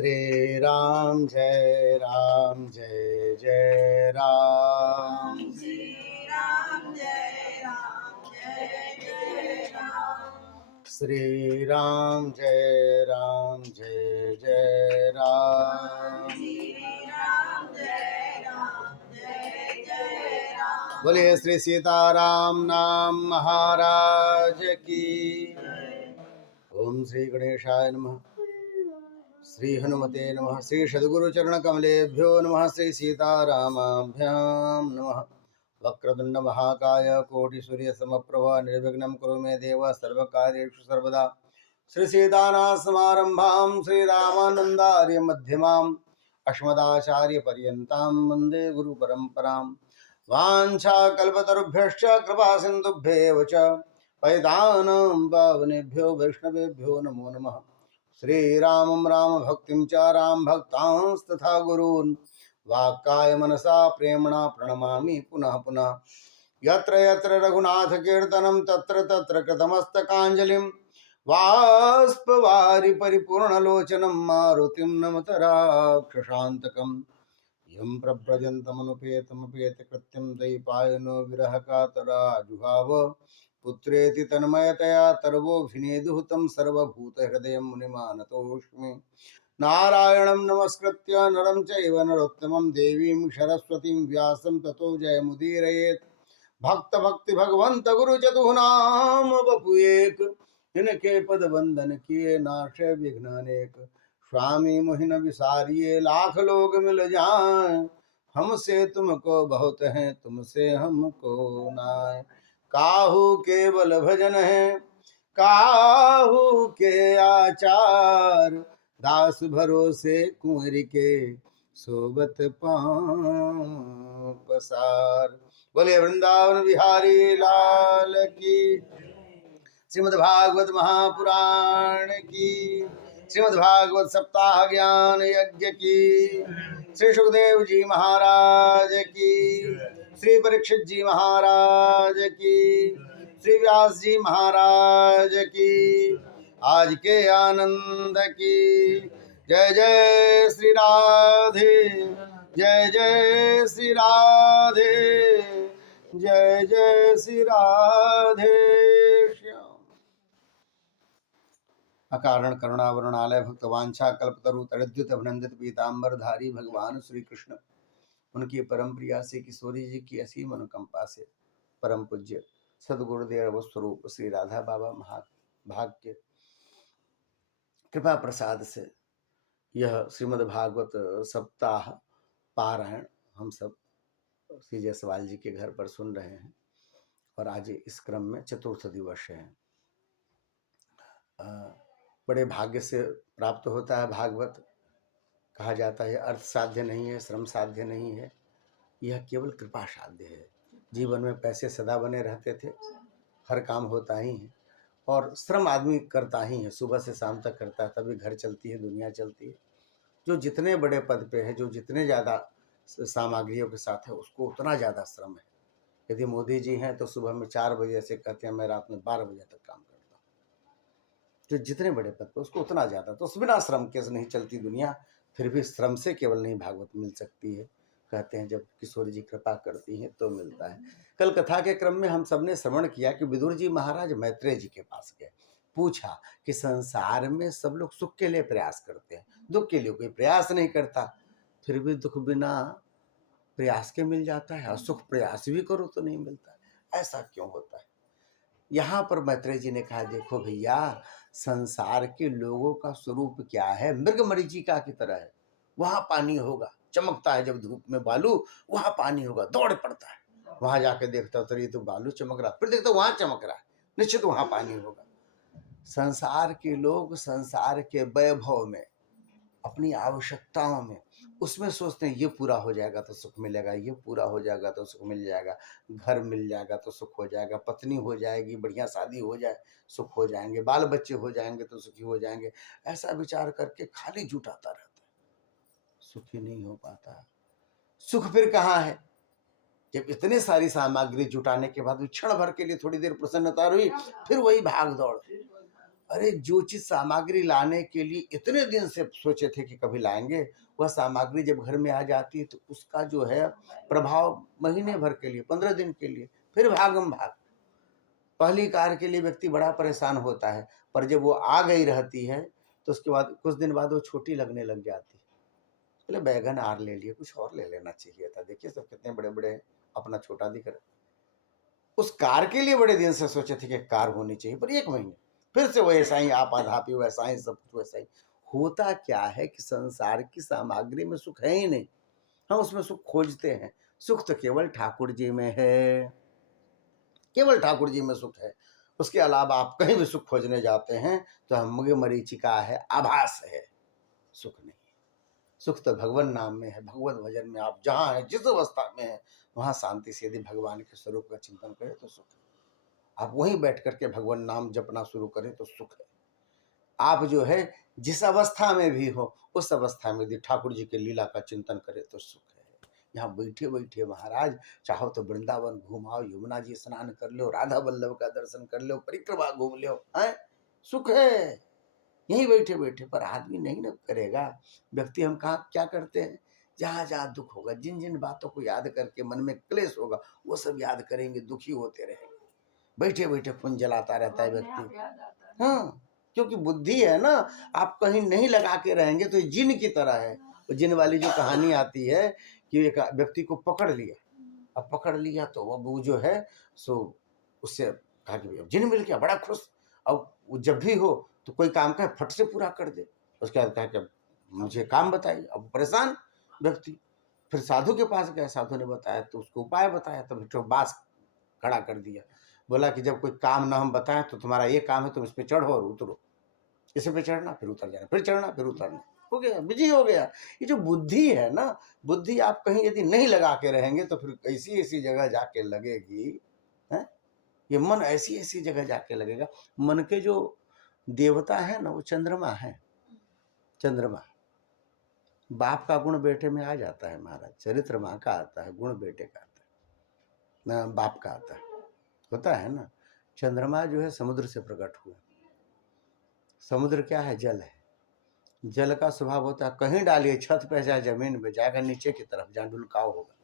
श्री राम जय जय राम। श्री राम जय जय राम। श्री राम जय जय राम। श्री राम जय जय राम। बोलिए श्री सीताराम नाम महाराज की। ओम श्री गणेशाय नमः। श्री हनुमते नमः। श्री सद्गुरु चरण कमलेभ्यो नमः। श्री सीतारामाभ्यां नमः। वक्रतुंड महाकाय कोटि सूर्य समप्रभा निर्विघ्नं कुरु मे देव सर्वकार्येषु सर्वदा। श्री सीतानाथ समारंभां श्री रामानंदार्य मध्यमाम् अस्मदाचार्य पर्यन्तां वन्दे गुरु परंपरां। वाञ्छा कल्पतरुभ्यश्च कृपा सिन्धुभ्येव च पतितानां पावनेभ्यो वैष्णवेभ्यो नमो नमः। श्रीरामं राम भक्तिं च राम भक्तांस्तथा गुरून् वाक्काय मनसा प्रेमणा प्रणमामि पुनः पुनः। यत्र यत्र रघुनाथ कीर्तनं तत्र तत्र कृतमस्तकाञ्जलिं बाष्पवारि परिपूर्णलोचनं मारुतिं नमत राक्षसान्तकम्। यं प्रव्रजन्तमनुपेतमपेतकृत्यं द्वैपायनो विरह कातराजुहाव पुत्रेति तन्मयतया तर्वोऽभिनेदुः तं सर्वभूतहृदयं मुनिमानतोऽस्मि। नारायणं नमस्कृत्य नरं चैव नरोत्तमं देवीं सरस्वतीं व्यासं ततो जयमुदीरयेत्। भक्त भक्ति भगवंत गुरु चतुनाम बपुएक इनके पद वंदन किए नाशे विघ्न अनेक। स्वामी मोहिन विसारिये लाख लोग मिल जाएं, हमसे तुमको बहुत है तुमसे हमको नाय। काहू के बल भजन है काहू के आचार, दास भरोसे कुंवर के सोबत पांव पसार। बोले वृंदावन बिहारी लाल की। श्रीमद् भागवत महापुराण की। श्रीमद् भागवत सप्ताह ज्ञान यज्ञ की। श्री सुखदेव जी महाराज की। श्री परीक्षित जी महाराज की। श्री व्यास जी महाराज की। आज के आनंद की। जय जय श्री राधे जय श्री राधे जय श्री राधे श्याम। अकारण करुणावरुणालय भक्तवांछा कल्पतरु तड़द्युत अभिनंदित पीताम्बरधारी भगवान श्री कृष्ण, उनकी परम प्रिया से किशोरी जी की असीम अनुकंपा से परम पूज्य सदगुरुदेव स्वरूप श्री राधा बाबा महाभाग्य कृपा प्रसाद से यह श्रीमद् भागवत सप्ताह पारायण हम सब श्री जयसवाल जी के घर पर सुन रहे हैं और आज इस क्रम में चतुर्थ दिवस है। बड़े भाग्य से प्राप्त होता है भागवत। कहा जाता है अर्थ साध्य नहीं है, श्रम साध्य नहीं है, यह केवल कृपा साध्य है। जीवन में पैसे सदा बने रहते थे, हर काम होता ही है और श्रम आदमी करता ही है, सुबह से शाम तक करता है, तभी घर चलती है, दुनिया चलती है। जो जितने बड़े पद पे है, जो जितने ज़्यादा सामग्रियों के साथ है, उसको उतना ज़्यादा श्रम है। यदि मोदी जी हैं तो सुबह में 4 बजे से कहते हैं मैं रात में 12 बजे तक काम करता हूँ। जो जितने बड़े पद पे उसको उतना ज़्यादा, तो उस बिना श्रम के नहीं चलती दुनिया। फिर भी श्रम से केवल नहीं भागवत मिल सकती है। कहते हैं जब किशोर जी कृपा करती हैं तो मिलता है। कल कथा के क्रम में हम सबने श्रवण किया कि विदुर जी महाराज मैत्रेय जी के पास गए, पूछा कि संसार में सब लोग सुख के लिए प्रयास करते हैं, दुख के लिए कोई प्रयास नहीं करता, फिर भी दुख बिना प्रयास के मिल जाता है और सुख प्रयास भी करो तो नहीं मिलता, ऐसा क्यों होता है? यहाँ पर मैत्रेय जी ने कहा देखो भैया, संसार के लोगों का स्वरूप क्या है, मृग मरीचिका की तरह है। वहां पानी होगा, चमकता है, जब धूप में बालू, वहां पानी होगा, दौड़ पड़ता है। वहां जाके देखता तो ये तो बालू चमक रहा, फिर देखता वहां चमक रहा है, निश्चित वहां पानी होगा। संसार के लोग संसार के वैभव में, अपनी आवश्यकताओं में, उसमें सोचते हैं ये पूरा हो जाएगा तो सुख मिलेगा, ये पूरा हो जाएगा तो सुख मिल जाएगा, घर मिल जाएगा तो सुख हो जाएगा, पत्नी हो जाएगी, बढ़िया शादी हो जाए सुख हो जाएंगे, बाल बच्चे हो जाएंगे तो सुखी हो जाएंगे। ऐसा विचार करके खाली जुटाता रहता है, सुखी नहीं हो पाता। सुख फिर कहाँ है? जब इतनी सारी सामग्री जुटाने के बाद भी क्षण भर के लिए थोड़ी देर प्रसन्नता हुई, फिर वही भाग दौड़। अरे जो चीज सामग्री लाने के लिए इतने दिन से सोचे थे कि कभी लाएंगे, वह सामग्री जब घर में आ जाती है तो उसका जो है प्रभाव महीने भर के लिए, 15 दिन के लिए, फिर भागम भाग। पहली कार के लिए व्यक्ति बड़ा परेशान होता है, पर जब वो आ गई रहती है तो उसके बाद कुछ दिन बाद वो छोटी लगने लग जाती है। बोले बैगन आर ले लिए, कुछ और ले लेना चाहिए था, देखिए सब कितने बड़े बड़े हैं, अपना छोटा दिख रहा है। उस कार के लिए बड़े दिन से सोचे थे कि कार होनी चाहिए, पर 1 महीने फिर से वैसा ही आपाधापी, वैसा ही सब कुछ वैसा ही। होता क्या है कि संसार की सामग्री में सुख है ही नहीं, हम उसमें सुख खोजते हैं। सुख तो केवल ठाकुर जी में है, केवल ठाकुर जी में सुख है। उसके अलावा आप कहीं भी सुख खोजने जाते हैं तो हम मुगे मरीचिका है, आभास है, सुख नहीं। सुख तो भगवान नाम में है, भगवत भजन में। आप जहाँ हैं, जिस अवस्था में हैं, वहाँ शांति से यदि भगवान के स्वरूप का चिंतन करें तो सुख है। आप वहीं बैठ करके भगवान नाम जपना शुरू करें तो सुख है। आप जो है जिस अवस्था में भी हो, उस अवस्था में यदि ठाकुर जी के लीला का चिंतन करें तो सुख है। यहाँ बैठे बैठे महाराज चाहो तो वृंदावन घूमाओ, यमुना जी स्नान कर लो, राधा वल्लभ का दर्शन कर लो, परिक्रमा घूम लो, है सुख है यहीं बैठे बैठे। पर आदमी नहीं ना करेगा। व्यक्ति हम कहाँ क्या करते हैं, जहाँ जहाँ दुख होगा, जिन जिन बातों को याद करके मन में क्लेश होगा, वो सब याद करेंगे, दुखी होते रहेंगे। बैठे बैठे खून जलाता रहता है व्यक्ति। हाँ, क्योंकि बुद्धि है ना, आप कहीं नहीं लगा के रहेंगे तो जिन की तरह है। जिन वाली जो कहानी आती है कि एक व्यक्ति को पकड़ लिया, अब पकड़ लिया तो वो जो है सो उससे कहा कि अब जिन मिल गया, बड़ा खुश। अब वो जब भी हो तो कोई काम का फट से पूरा कर दे। उसके बाद कहा कि मुझे काम बताइए। अब परेशान व्यक्ति फिर साधु के पास गया, साधु ने बताया तो उसको उपाय बताया, तब तो बास खड़ा कर दिया। बोला कि जब कोई काम ना हम बताएं तो तुम्हारा ये काम है, तुम इस पे चढ़ो और उतरो, इस पे चढ़ना फिर उतर जाना, फिर चढ़ना फिर उतरना, हो गया, बिजी हो गया। ये जो बुद्धि है ना, बुद्धि आप कहीं यदि नहीं लगा के रहेंगे तो फिर ऐसी ऐसी जगह जाके लगेगी, है ये मन ऐसी ऐसी जगह जाके लगेगा। मन के जो देवता है ना वो चंद्रमा है। चंद्रमा, बाप का गुण बेटे में आ जाता है महाराज, चरित्र माँ का आता है, गुण बेटे का आता है, ना बाप का आता है, होता है ना। चंद्रमा जो है समुद्र से प्रकट हुआ। समुद्र क्या है, जल है। जल का स्वभाव होता है कहीं डालिए छत पे जाए जमीन पे, जाएगा नीचे की तरफ जहाँ ढुलकाव होगा।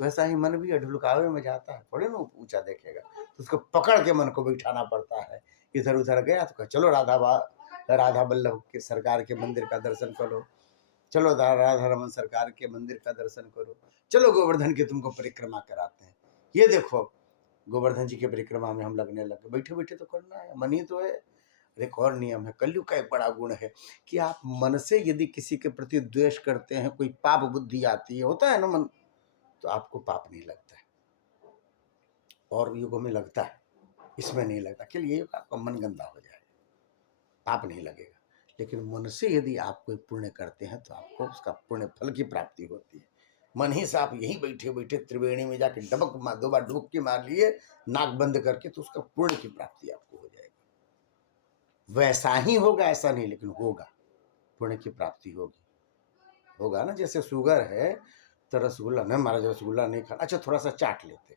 वैसा ही मन भी है, ढुलकावे में जाता है, थोड़े ना ऊंचा देखेगा। तो उसको पकड़ के मन को बिठाना पड़ता है। इधर उधर गया तो चलो राधा वल्लभ के सरकार के मंदिर का दर्शन करो, चलो राधा रमन सरकार के मंदिर का दर्शन करो, चलो गोवर्धन की तुमको परिक्रमा कराते हैं। ये देखो गोवर्धन जी के परिक्रमा में हम लगने लगे, बैठे बैठे तो करना है, मन ही तो है। एक और नियम है, कलयुग का एक बड़ा गुण है कि आप मन से यदि किसी के प्रति द्वेष करते हैं, कोई पाप बुद्धि आती है, होता है ना मन, तो आपको पाप नहीं लगता है। और युगों में लगता है, इसमें नहीं लगता। के लिए आपका मन गंदा हो जाएगा, पाप नहीं लगेगा। लेकिन मन से यदि आप कोई पुण्य करते हैं तो आपको उसका पुण्य फल की प्राप्ति होती है। मन ही से आप यहीं बैठे बैठे त्रिवेणी में जाके दो बार डुबकी मार लिए नाक बंद करके, तो उसका पुण्य की प्राप्ति आपको हो जाएगी। वैसा ही होगा ऐसा नहीं, लेकिन होगा, पुण्य की प्राप्ति होगी। होगा ना, जैसे शुगर है तो रसगुल्ला नहीं, महाराज रसगुल्ला नहीं खाना, अच्छा थोड़ा सा चाट लेते,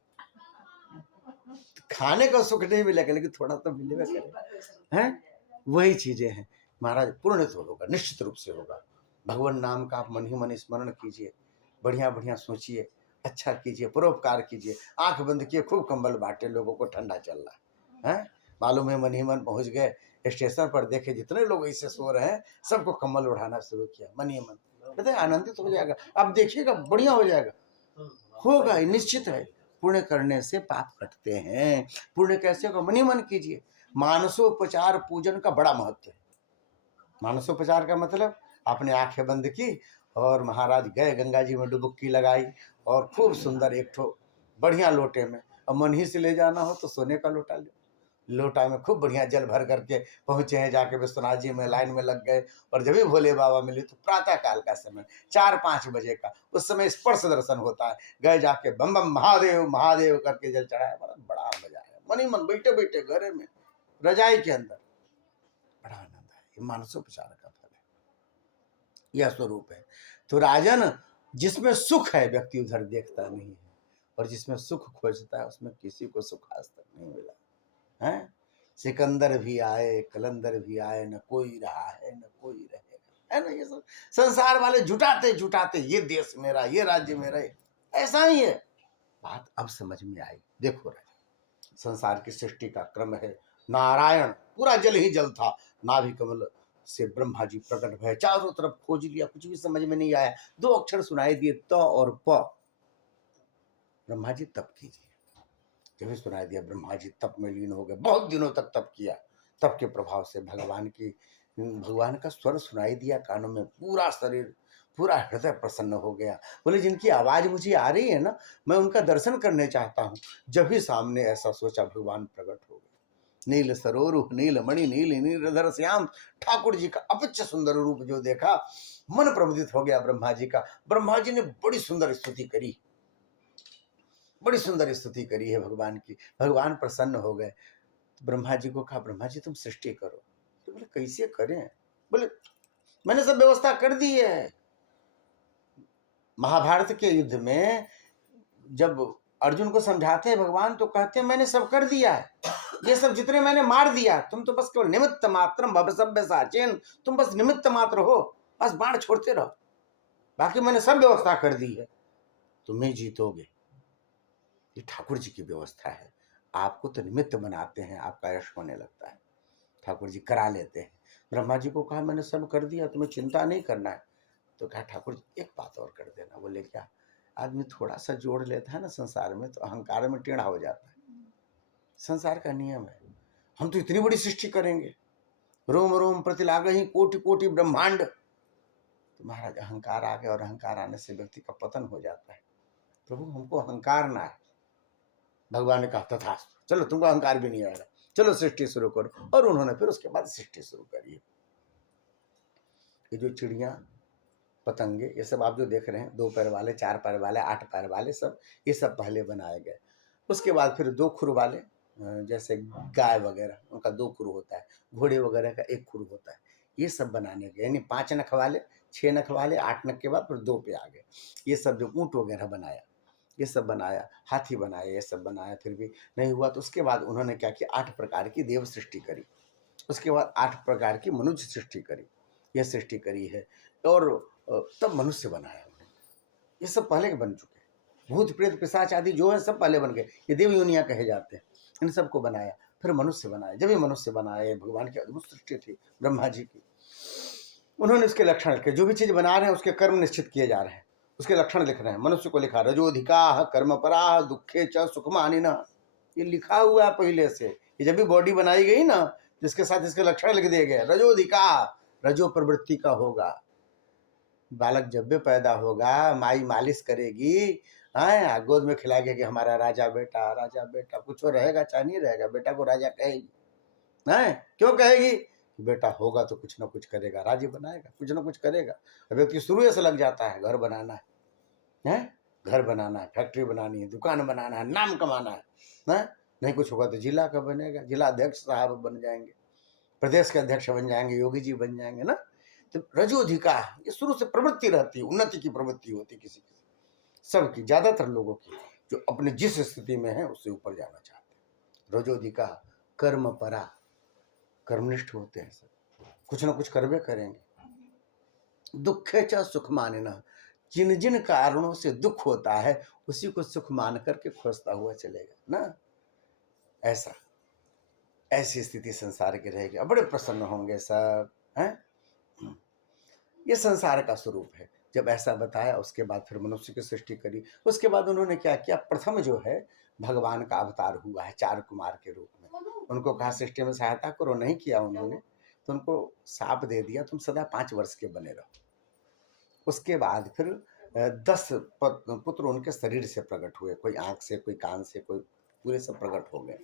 खाने का सुख नहीं मिलेगा लेकिन थोड़ा तो मिलेगा करे, हैं वही चीजें हैं महाराज। पूर्ण तो होगा, निश्चित रूप से होगा। भगवान नाम का आप मन ही मन स्मरण कीजिए, बढ़िया बढ़िया सोचिए, अच्छा कीजिए, परोपकार कीजिए। आंख बंद किए खूब कंबल बांटे, लोगों को ठंडा चल रहा है, मालूम है मन ही मन पहुंच गए स्टेशन पर, देखे जितने लोग ऐसे सो रहे हैं सबको कंबल उड़ाना शुरू किया, मन ही मन कहते आनंदित हो जाएगा। आप देखिएगा बढ़िया हो जाएगा, होगा ही, निश्चित है। पुण्य करने से पाप कटते हैं। पुण्य कैसे होगा, मन ही मन कीजिए। मानसोपचार पूजन का बड़ा महत्व है। मानसोपचार का मतलब आपने आंखें बंद की और महाराज गए गंगा जी में डुबकी लगाई और खूब सुंदर एक ठो बढ़िया लोटे में, अब मन ही से ले जाना हो तो सोने का लोटा ले, लोटा में खूब बढ़िया जल भर करके पहुंचे हैं, जाके विश्वनाथ जी में लाइन में लग गए। और जब भी भोले बाबा मिले तो प्रातः काल का समय 4-5 बजे का, उस समय स्पर्श दर्शन होता है। गए जाके बम बम महादेव महादेव करके जल चढ़ाया, बड़ा मजा आया। मन ही मन बैठे बैठे घरे में रजाई के अंदर, बड़ा आनंद आया। ये मानसोपचार का फल है, यह स्वरूप है। तो राजन, जिसमें सुख है व्यक्ति उधर देखता नहीं है, और जिसमें सुख खोजता है उसमें किसी को सुख आज तक नहीं मिला है। सिकंदर भी आए कलंदर भी आए, न कोई रहा है न कोई रहेगा, है ना। ये सब संसार वाले जुटाते जुटाते, ये देश मेरा, ये राज्य मेरा, ऐसा ही है। बात अब समझ में आई। देखो राजा, संसार की सृष्टि का क्रम है। नारायण, पूरा जल ही जल था, नाभि कमल से ब्रह्मा जी प्रकट भय, चारों तरफ खोज लिया, कुछ भी समझ में नहीं आया। दो अक्षर सुनाई दिए, त और प। ब्रह्मा जी तप कीजिए। जब भी सुनाई दिया, ब्रह्मा जी तप में लीन हो गए, बहुत दिनों तक तप किया। तप के प्रभाव से भगवान का स्वर सुनाई दिया कानों में, पूरा शरीर, पूरा हृदय प्रसन्न हो गया। बोले जिनकी आवाज मुझे आ रही है ना, मैं उनका दर्शन करने चाहता हूँ। जब भी सामने ऐसा सोचा, भगवान प्रकट हो गए। नील सरोरु नील मणि नील नीलधर श्याम, ठाकुर जी का अपच सुंदर रूप जो देखा, मन प्रमुदित हो गया ब्रह्मा जी का। ब्रह्मा जी ने बड़ी सुंदर स्तुति करी, बड़ी सुंदर स्तुति करी है भगवान की। भगवान प्रसन्न हो गए। तो ब्रह्मा जी को कहा, ब्रह्मा जी तुम सृष्टि करो। तो बोले कैसे करें? बोले मैंने सब व्यवस्था कर दी है। महाभारत के युद्ध में जब अर्जुन को समझाते हैं भगवान, तो कहते हैं मैंने सब कर दिया है, ये सब जितने मैंने मार दिया, तुम तो बस केवल निमित्त मात्रम भवसभ्य साचेन, तुम बस निमित्त मात्र हो, बस बाण छोड़ते रहो, बाकी मैंने सब व्यवस्था कर दी है, तुम्हें जीतोगे। ये ठाकुर जी की व्यवस्था है। आपको तो निमित्त बनाते हैं, आपका यश होने लगता है, ठाकुर जी करा लेते हैं। ब्रह्मा जी को कहा मैंने सब कर दिया, तुम्हें चिंता नहीं करना है। तो कहा ठाकुर जी एक बात और कर देना। बोले क्या? आदमी थोड़ा सा जोड़ लेता है ना संसार में, तो अहंकार में टेढ़ा हो जाता है। संसार का नियम है। हम तो इतनी बड़ी सृष्टि करेंगे, रोम रोम प्रति लागहि कोटि कोटि ब्रह्मांड। तो महाराज अहंकार आ गया, और अहंकार आने से व्यक्ति का पतन हो जाता है। प्रभु हमको अहंकार ना है। भगवान ने कहा तथास्तु, चलो तुमको अहंकार भी नहीं आएगा, चलो सृष्टि शुरू करो। और उन्होंने फिर उसके बाद सृष्टि शुरू करी। ये जो चिड़िया पतंगे, ये सब आप जो देख रहे हैं, 2 पैर वाले, 4 पैर वाले, 8 पैर वाले, सब ये सब पहले बनाए गए। उसके बाद फिर 2 खुर वाले, जैसे गाय वगैरह, उनका 2 खुर होता है, घोड़े वगैरह का 1 खुर होता है, ये सब बनाने गए। यानी 5 नख वाले, 6 नख वाले, 8 नख के बाद फिर 2 पे आ गए। ये सब जो ऊँट वगैरह बनाया, ये सब बनाया, हाथी बनाया, ये सब बनाया, फिर भी नहीं हुआ। तो उसके बाद उन्होंने क्या किया, 8 प्रकार की देव सृष्टि करी। उसके बाद 8 प्रकार की मनुष्य सृष्टि करी, यह सृष्टि करी है। और तब मनुष्य बनाया उन्होंने। ये सब पहले के बन चुके हैं। भूत प्रेत पिशाच आदि जो है सब पहले बन गए, ये देव योनियां कहे जाते हैं। इन सबको बनाया, फिर मनुष्य बनाया। जब ये मनुष्य बनाए, भगवान की अद्भुत सृष्टि थी ब्रह्मा जी की। उन्होंने उसके लक्षण लिखे, जो भी चीज बना रहे हैं उसके कर्म निश्चित किए जा रहे हैं, उसके लक्षण लिख रहे हैं। मनुष्य को लिखा रजोधिका कर्मपरा दुखे च सुखमानिना, ये लिखा हुआ है पहले से। ये जब भी बॉडी बनाई गई ना, जिसके साथ इसके लक्षण लिख दिए गए। रजोधिका, रजो प्रवृत्ति का होगा। बालक जब भी पैदा होगा, माई मालिश करेगी, है गोद में खिलाएगी कि हमारा राजा बेटा, राजा बेटा। कुछ रहेगा चाहे नहीं रहेगा, बेटा को राजा कहेगी, है क्यों कहेगी? बेटा होगा तो कुछ ना कुछ करेगा, राज्य बनाएगा, कुछ ना कुछ करेगा। व्यक्ति शुरू से लग जाता है, घर बनाना है, घर बनाना है, फैक्ट्री बनानी है, दुकान बनाना है, नाम कमाना है? नहीं कुछ होगा तो जिला का बनेगा, जिला अध्यक्ष साहब बन जाएंगे, प्रदेश के अध्यक्ष बन जाएंगे, योगी जी बन जाएंगे ना। तो रजोधिका, ये शुरू से प्रवृत्ति रहती है, उन्नति की प्रवृत्ति होती है किसी की, सबकी, ज्यादातर लोगों की, जो अपने जिस स्थिति में है उससे ऊपर जाना चाहते हैं। रजोधिका कर्म परा, कर्मनिष्ठ होते हैं सब, कुछ ना कुछ करवे करेंगे। दुखे च सुख मानना, जिन जिन कारणों से दुख होता है उसी को सुख मान करके खोजता हुआ चलेगा ना। ऐसा, ऐसी स्थिति संसार की रहेगी, बड़े प्रसन्न होंगे सब, हैं। ये संसार का स्वरूप है। जब ऐसा बताया, उसके बाद फिर मनुष्य की सृष्टि करी। उसके बाद उन्होंने क्या किया, प्रथम जो है भगवान का अवतार हुआ है 4 कुमार के रूप में। उनको कहा सृष्टि में सहायता करो, नहीं किया उन्होंने, तो उनको शाप दे दिया, तुम सदा 5 वर्ष के बने रहो। उसके बाद फिर 10 पुत्र उनके शरीर से प्रकट हुए, कोई आंख से, कोई कान से, कोई पूरे सब प्रकट हो गए।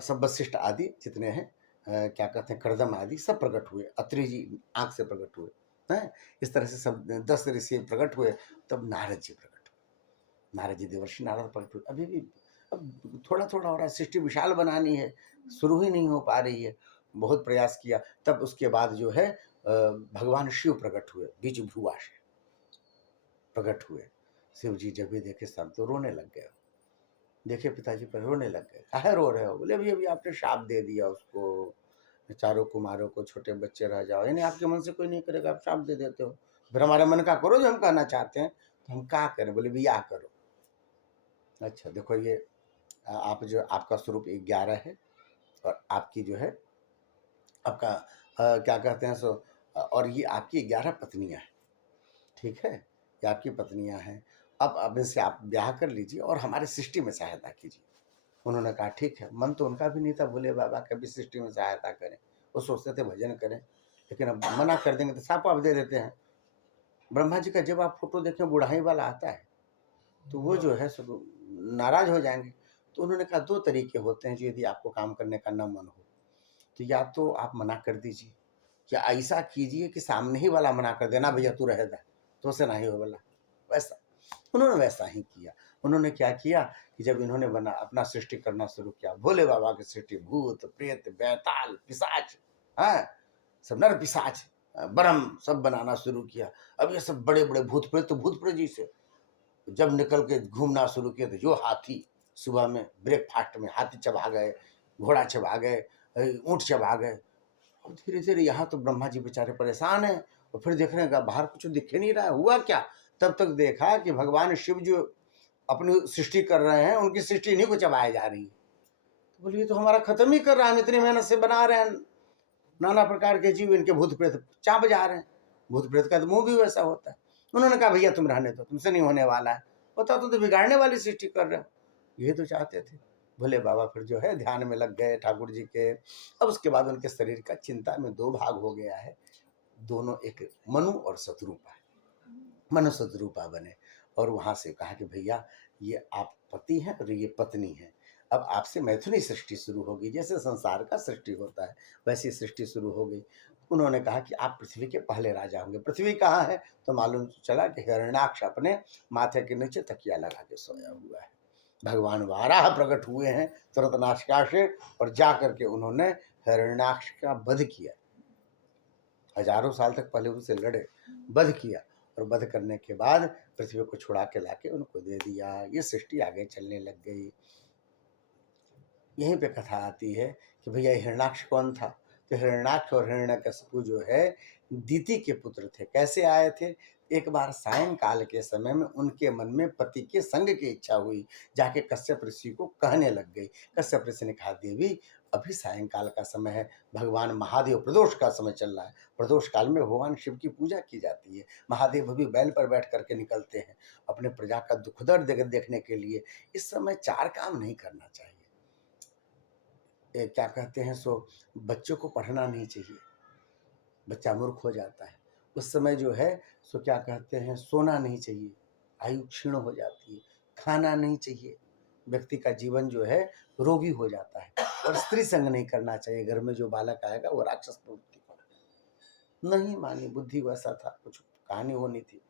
सब वशिष्ठ आदि जितने हैं, क्या कहते हैं, करदम आदि सब प्रकट हुए। अत्रि जी आंख से प्रकट हुए, हैं। इस तरह से सब 10 ऋषि प्रकट हुए। तब नारद जी प्रकट हुए, नारद जी देवर्षि नारद प्रकट हुए। अभी भी अब थोड़ा थोड़ा हो रहा है, सृष्टि विशाल बनानी है, शुरू ही नहीं हो पा रही है, बहुत प्रयास किया। तब उसके बाद जो है भगवान शिव प्रकट हुए, बीच भ्रुवा से प्रकट हुए। शिव जी जब भी देखे सब तो रोने लग गए, देखे पिताजी पर रोने लग गए। काहे रो रहे हो? बोले अभी अभी आपने शाप दे दिया उसको, चारों कुमारों को, छोटे बच्चे रह जाओ, यानी आपके मन से कोई नहीं करेगा, आप शाप दे देते हो। फिर हमारे मन का करो जो हम कहना चाहते हैं। तो हम क्या करें? बोले भैया करो। अच्छा देखो ये आप जो आपका स्वरूप 11 है और आपकी जो है आपका क्या कहते हैं सो और ये आपकी 11 पत्नियां हैं, ठीक है? ये आपकी पत्नियां हैं। अब इनसे आप ब्याह कर लीजिए और हमारी सृष्टि में सहायता कीजिए। उन्होंने कहा ठीक है। मन तो उनका भी नहीं था भोले बाबा कभी सृष्टि में सहायता करें, वो सोचते थे भजन करें, लेकिन अब मना कर देंगे तो साप आप दे देते हैं। ब्रह्मा जी का जब आप फोटो देखें बुढ़ाई वाला आता है तो वो जो है सब नाराज हो जाएंगे। तो उन्होंने कहा 2 तरीके होते हैं जो यदि आपको काम करने का न मन हो, तो या तो आप मना कर दीजिए या ऐसा कीजिए कि सामने ही वाला मना कर देना भैया तू रह जा, तो उसे नहीं हो बोला। वैसा उन्होंने वैसा ही किया। उन्होंने क्या किया कि जब इन्होंने बना अपना सृष्टि करना शुरू किया, भोले बाबा की सृष्टि, भूत प्रेत बैताल पिशाच, हाँ सब नर पिशाच ब्रह्म सब बनाना शुरू किया। अब ये सब बड़े बड़े भूत प्रेत, तो भूत प्रेत जी से जब निकल के घूमना शुरू किया तो जो हाथी सुबह में ब्रेकफास्ट में हाथी चबा गए, घोड़ा चबा गए, ऊंट चबा गए। अब धीरे धीरे यहाँ तो ब्रह्मा जी बेचारे परेशान हैं और फिर देख रहे हैं कि बाहर कुछ दिख ही नहीं रहा है, हुआ क्या? तब तक देखा कि भगवान शिव जो अपनी सृष्टि कर रहे हैं उनकी सृष्टि इन्हीं को चबाई जा रही है। तो बोलिए तो हमारा खत्म ही कर रहा है, हम इतनी मेहनत से बना रहे हैं, नाना प्रकार के जीव इनके भूत प्रेत चाप जा रहे हैं। भूत प्रेत का तो मुंह भी वैसा होता है। उन्होंने कहा भैया तुम रहने दो, तुमसे नहीं होने वाला है, बता तुम तो बिगाड़ने वाली सृष्टि कर रहे हो। ये तो चाहते थे। भोले बाबा फिर जो है ध्यान में लग गए ठाकुर जी के। अब उसके बाद उनके शरीर का चिंता में 2 भाग हो गया है। दोनों एक मनु और शत्रुपा, मनु शत्रुपा बने और वहां से कहा कि भैया ये आप पति हैं और ये पत्नी है, अब आपसे मैथुनी सृष्टि शुरू होगी, जैसे संसार का सृष्टि होता है वैसी सृष्टि शुरू हो गई। उन्होंने कहा कि आप पृथ्वी के पहले राजा होंगे। पृथ्वी कहाँ है? तो मालूम चला कि हिरण्याक्ष अपने माथे के नीचे तकिया लगा के सोया हुआ है। भगवान वाराह प्रकट हुए हैं तुरंत नासिका से और जा करके उन्होंने हिरण्याक्ष का वध किया। हजारों साल तक पहले उनसे लड़े, वध किया और वध करने के बाद पृथ्वी को छुड़ा के लाके उनको दे दिया। ये सृष्टि आगे चलने लग गई। यहीं पे कथा आती है कि भैया हिरण्याक्ष कौन था? तो हिरण्याक्ष और हिरण्यकशिपु जो है दीति के पुत्र थे। कैसे आए थे? एक बार सायंकाल के समय में उनके मन में पति के संग की इच्छा हुई, जाके कश्यप ऋषि को कहने लग गई। कश्यप ऋषि ने कहा देवी अभी सायंकाल का समय है, भगवान महादेव प्रदोष का समय चल रहा है, प्रदोष काल में भगवान शिव की पूजा की जाती है। महादेव अभी बैल पर बैठ करके निकलते हैं अपने प्रजा का दुख दर्द देखने के लिए। इस समय 4 काम नहीं करना चाहिए। क्या कहते हैं सो बच्चों को पढ़ना नहीं चाहिए, बच्चा मूर्ख हो जाता है। उस समय जो है सो क्या कहते हैं सोना नहीं चाहिए, आयु क्षीण हो जाती है। खाना नहीं चाहिए, व्यक्ति का जीवन जो है रोगी हो जाता है। और स्त्री संग नहीं करना चाहिए, घर में जो बालक आएगा वो राक्षस प्रवृत्ति का। नहीं मानी, बुद्धि वैसा था, कुछ कहानी होनी थी।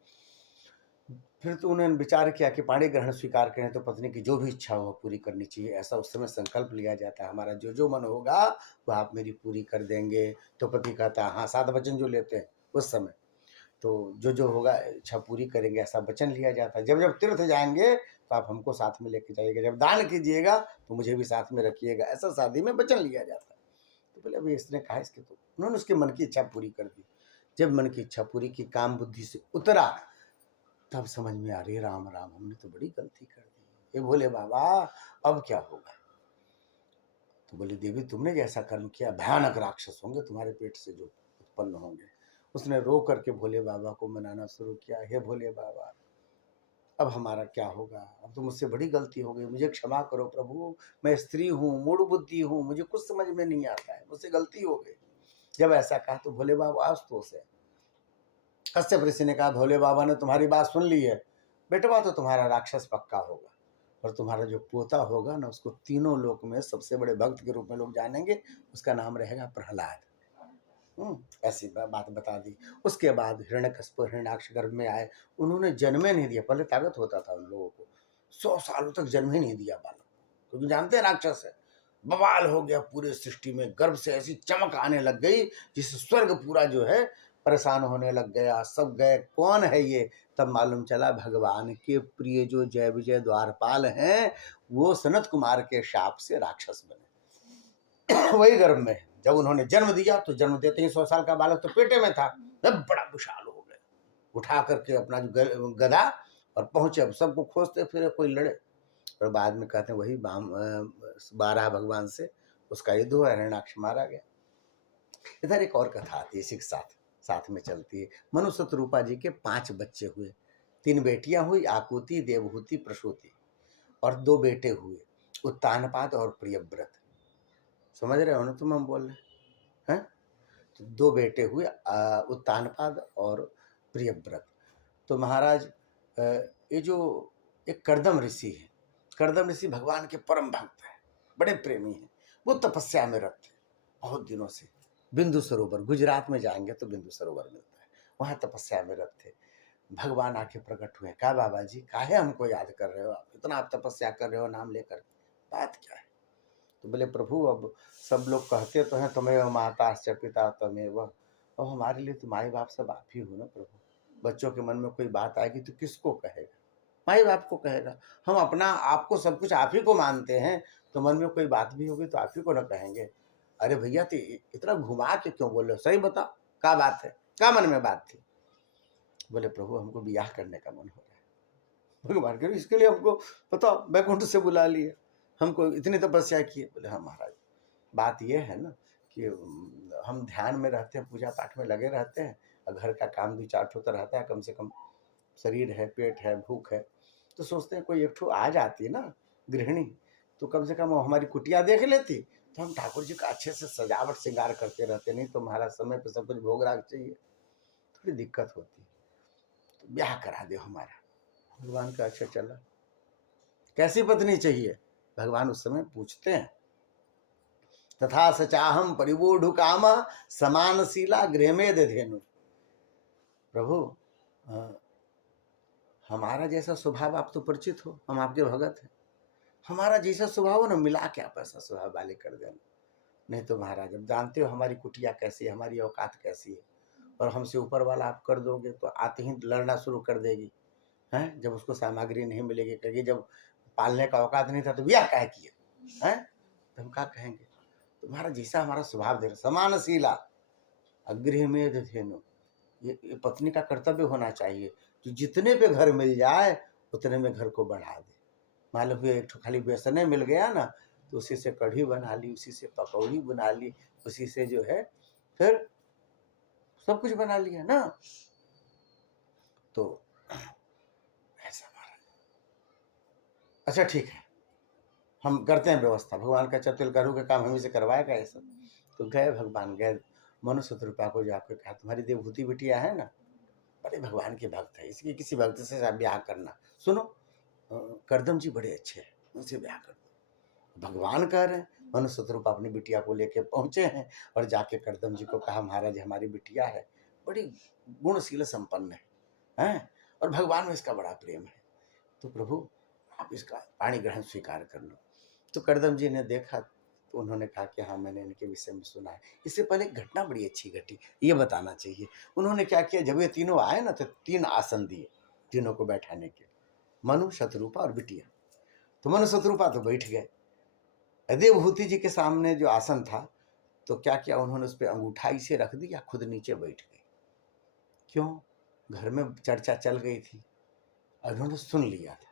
फिर तो उन्होंने विचार किया कि पाणी ग्रहण स्वीकार करें तो पत्नी की जो भी इच्छा हो पूरी करनी चाहिए। ऐसा उस समय संकल्प लिया जाता है, हमारा जो जो मन होगा वो आप मेरी पूरी कर देंगे। तो पति कहता है हाँ, 7 वचन जो लेते हैं उस समय, तो जो जो होगा इच्छा पूरी करेंगे, ऐसा वचन लिया जाता है। जब जब तीर्थ जाएंगे तो आप हमको साथ में लेके जाइएगा, जब दान कीजिएगा तो मुझे भी साथ में रखिएगा, ऐसा शादी में वचन लिया जाता है। तो बोले अभी इसने कहा इसके, तो उन्होंने उसके मन की इच्छा पूरी कर दी। जब मन की इच्छा पूरी की, काम बुद्धि से उतरा, तब समझ में आ रही राम राम हमने तो बड़ी गलती कर दी, ये भोले बाबा अब क्या होगा? तो बोले देवी तुमने जैसा कर्म किया भयानक राक्षस होंगे तुम्हारे पेट से जो उत्पन्न होंगे। उसने रो करके भोले बाबा को मनाना शुरू किया, हे भोले बाबा अब हमारा क्या होगा? अब तो मुझसे बड़ी गलती हो गई, मुझे क्षमा करो प्रभु, मैं स्त्री हूँ, मूढ़ बुद्धि हूँ, मुझे कुछ समझ में नहीं आता है, मुझसे गलती हो गई। जब ऐसा कहा तो भोले बाबा आस्तोष है। कश्यप ऋषि ने कहा भोले बाबा ने तुम्हारी बात सुन ली है, बेटवा तो तुम्हारा राक्षस पक्का होगा और तुम्हारा जो पोता होगा ना उसको तीनों लोक में सबसे बड़े भक्त के रूप में लोग जानेंगे, उसका नाम रहेगा प्रहलाद। ऐसी बात बता दी। उसके बाद हिरण्यकशिपु हिरण्याक्ष गर्भ में आए, उन्होंने जन्मे नहीं दिया। पहले ताकत होता था उन लोगों को, 100 सालों तक जन्म ही नहीं दिया बालक, क्योंकि जानते हैं राक्षस है। बवाल हो गया पूरे सृष्टि में, गर्भ से ऐसी चमक आने लग गई जिससे स्वर्ग पूरा जो है परेशान होने लग गया। सब गए कौन है ये? तब मालूम चला भगवान के प्रिय जो जय विजय द्वारपाल हैं वो सनत कुमार के शाप से राक्षस बने। वही गर्भ में जब उन्होंने जन्म दिया तो जन्म देते ही 100 साल का बालक तो पेटे में था, तब बड़ा विशाल हो गया। उठा करके अपना जो गदा और पहुंचे, अब सबको खोजते फिरे कोई लड़े। और बाद में कहते हैं वही 12 भगवान से उसका युद्ध हुआ, हिरण्याक्ष मारा गया। इधर एक और कथा आती है, इसी के साथ साथ में चलती है। मनु शतरूपा जी के 5 बच्चे हुए, 3 बेटियां हुई, आकुति, देवहूति, प्रसूति, और 2 बेटे हुए, उत्तानपाद और प्रियव्रत। समझ रहे हो ना तुम हम बोल रहे हैं? तो 2 बेटे हुए, उत्तानपाद और प्रियव्रत। तो महाराज ये जो एक कर्दम ऋषि है, कर्दम ऋषि भगवान के परम भक्त है, बड़े प्रेमी हैं। वो तपस्या में रत थे बहुत दिनों से। बिंदु सरोवर, गुजरात में जाएंगे तो बिंदु सरोवर मिलता है, वहाँ तपस्या में रत थे। भगवान आके प्रकट हुए, कहा बाबा जी काहे हमको याद कर रहे हो, आप इतना आप तपस्या कर रहे हो नाम लेकर, बात क्या है? तो बोले प्रभु अब सब लोग कहते तो हैं तुम्हें माता च पिता तमेव, अब हमारे लिए तो माई बाप सब आप ही हो ना प्रभु। बच्चों के मन में कोई बात आएगी तो किसको कहेगा? माई बाप को कहेगा। हम अपना आपको सब कुछ आप ही को मानते हैं, तो मन में कोई बात भी होगी तो आप ही को ना कहेंगे। अरे भैया तो इतना घुमा के क्यों बोल रहे हो, सही बताओ क्या बात है, क्या मन में बात थी? बोले प्रभु हमको ब्याह करने का मन हो रहा है। भगवान कह इसके लिए हमको बताओ, बैकुंठ से बुला लिए, हमको इतनी तपस्या की है। बोले हाँ महाराज, बात ये है ना कि हम ध्यान में रहते हैं, पूजा पाठ में लगे रहते हैं, और घर का काम 2-4 ठो तो रहता है, कम से कम शरीर है, पेट है, भूख है, तो सोचते हैं कोई एक ठो आ जाती है ना गृहिणी, तो कम से कम वो हमारी कुटिया देख लेती, तो हम ठाकुर जी का अच्छे से सजावट श्रृंगार करते रहते। नहीं तो महाराज समय पे सब कुछ भोग राग चाहिए, थोड़ी दिक्कत होती, तो ब्याह करा दो हमारा। भगवान का अच्छा चला, कैसी पत्नी चाहिए? भगवान उस समय पूछते हैं, तथा सचाहम परिबूढ़ काम समानशीला गृह में धेनु। प्रभु हमारा जैसा स्वभाव आप तो परिचित हो, हम आपके भगत हैं, हमारा जैसा स्वभाव ना मिला के आप ऐसा स्वभाव वाले कर देना। नहीं तो महाराज अब जानते हो हमारी कुटिया कैसी है, हमारी औकात कैसी है, और हमसे ऊपर वाला आप कर दोगे तो आते ही लड़ना शुरू कर देगी हैं। जब उसको सामग्री नहीं मिलेगी कहेगी जब पालने का औकात नहीं था तो ब्याह काहे किया हैं, तो हम क्या कहेंगे? तुम्हारा जैसा हमारा स्वभाव दे, समानशीला अगृह में धेनु, ये पत्नी का कर्तव्य होना चाहिए, तो जितने पे घर मिल जाए उतने में घर को बढ़ा दे। मान लो एक खाली बेसने मिल गया ना, तो उसी से कढ़ी बना ली, उसी से पकौड़ी बना ली, उसी से जो है फिर सब कुछ बना लिया ना। तो ऐसा महाराज, अच्छा ठीक है हम करते हैं व्यवस्था, भगवान का चतुल करू के काम हमें से करवाएगा ये सब। तो गए भगवान, गए मनु शतरूपा को जाकर कहा तुम्हारी देवभूति बिटिया है ना, बड़े भगवान के भक्त है, इसकी किसी भक्त से ब्याह करना। सुनो करदम जी बड़े अच्छे हैं, उनसे ब्याह कर दो। भगवान कह रहे हैं, मनु शतरूपा अपनी बिटिया को लेके पहुंचे हैं, और जाके करदम जी को कहा महाराज हमारी बिटिया है, बड़ी गुणशील संपन्न है, और भगवान में इसका बड़ा प्रेम है, तो प्रभु आप इसका पाणी ग्रहण स्वीकार कर लो। तो करदम जी ने देखा तो उन्होंने कहा कि हाँ मैंने इनके विषय में सुना है। इससे पहले एक घटना बड़ी अच्छी घटी, ये बताना चाहिए। उन्होंने क्या किया, जब ये तीनों आए ना तो 3 आसन दिए तीनों को बैठाने के, मनु शतरूपा और बिटिया। तो मनु शतरूपा तो बैठ गए, देवभूति जी के सामने जो आसन था, तो क्या किया उन्होंने उस पर अंगूठा इसे रख दिया, खुद नीचे बैठ गए। क्यों? घर में चर्चा चल गई थी, उन्होंने सुन लिया था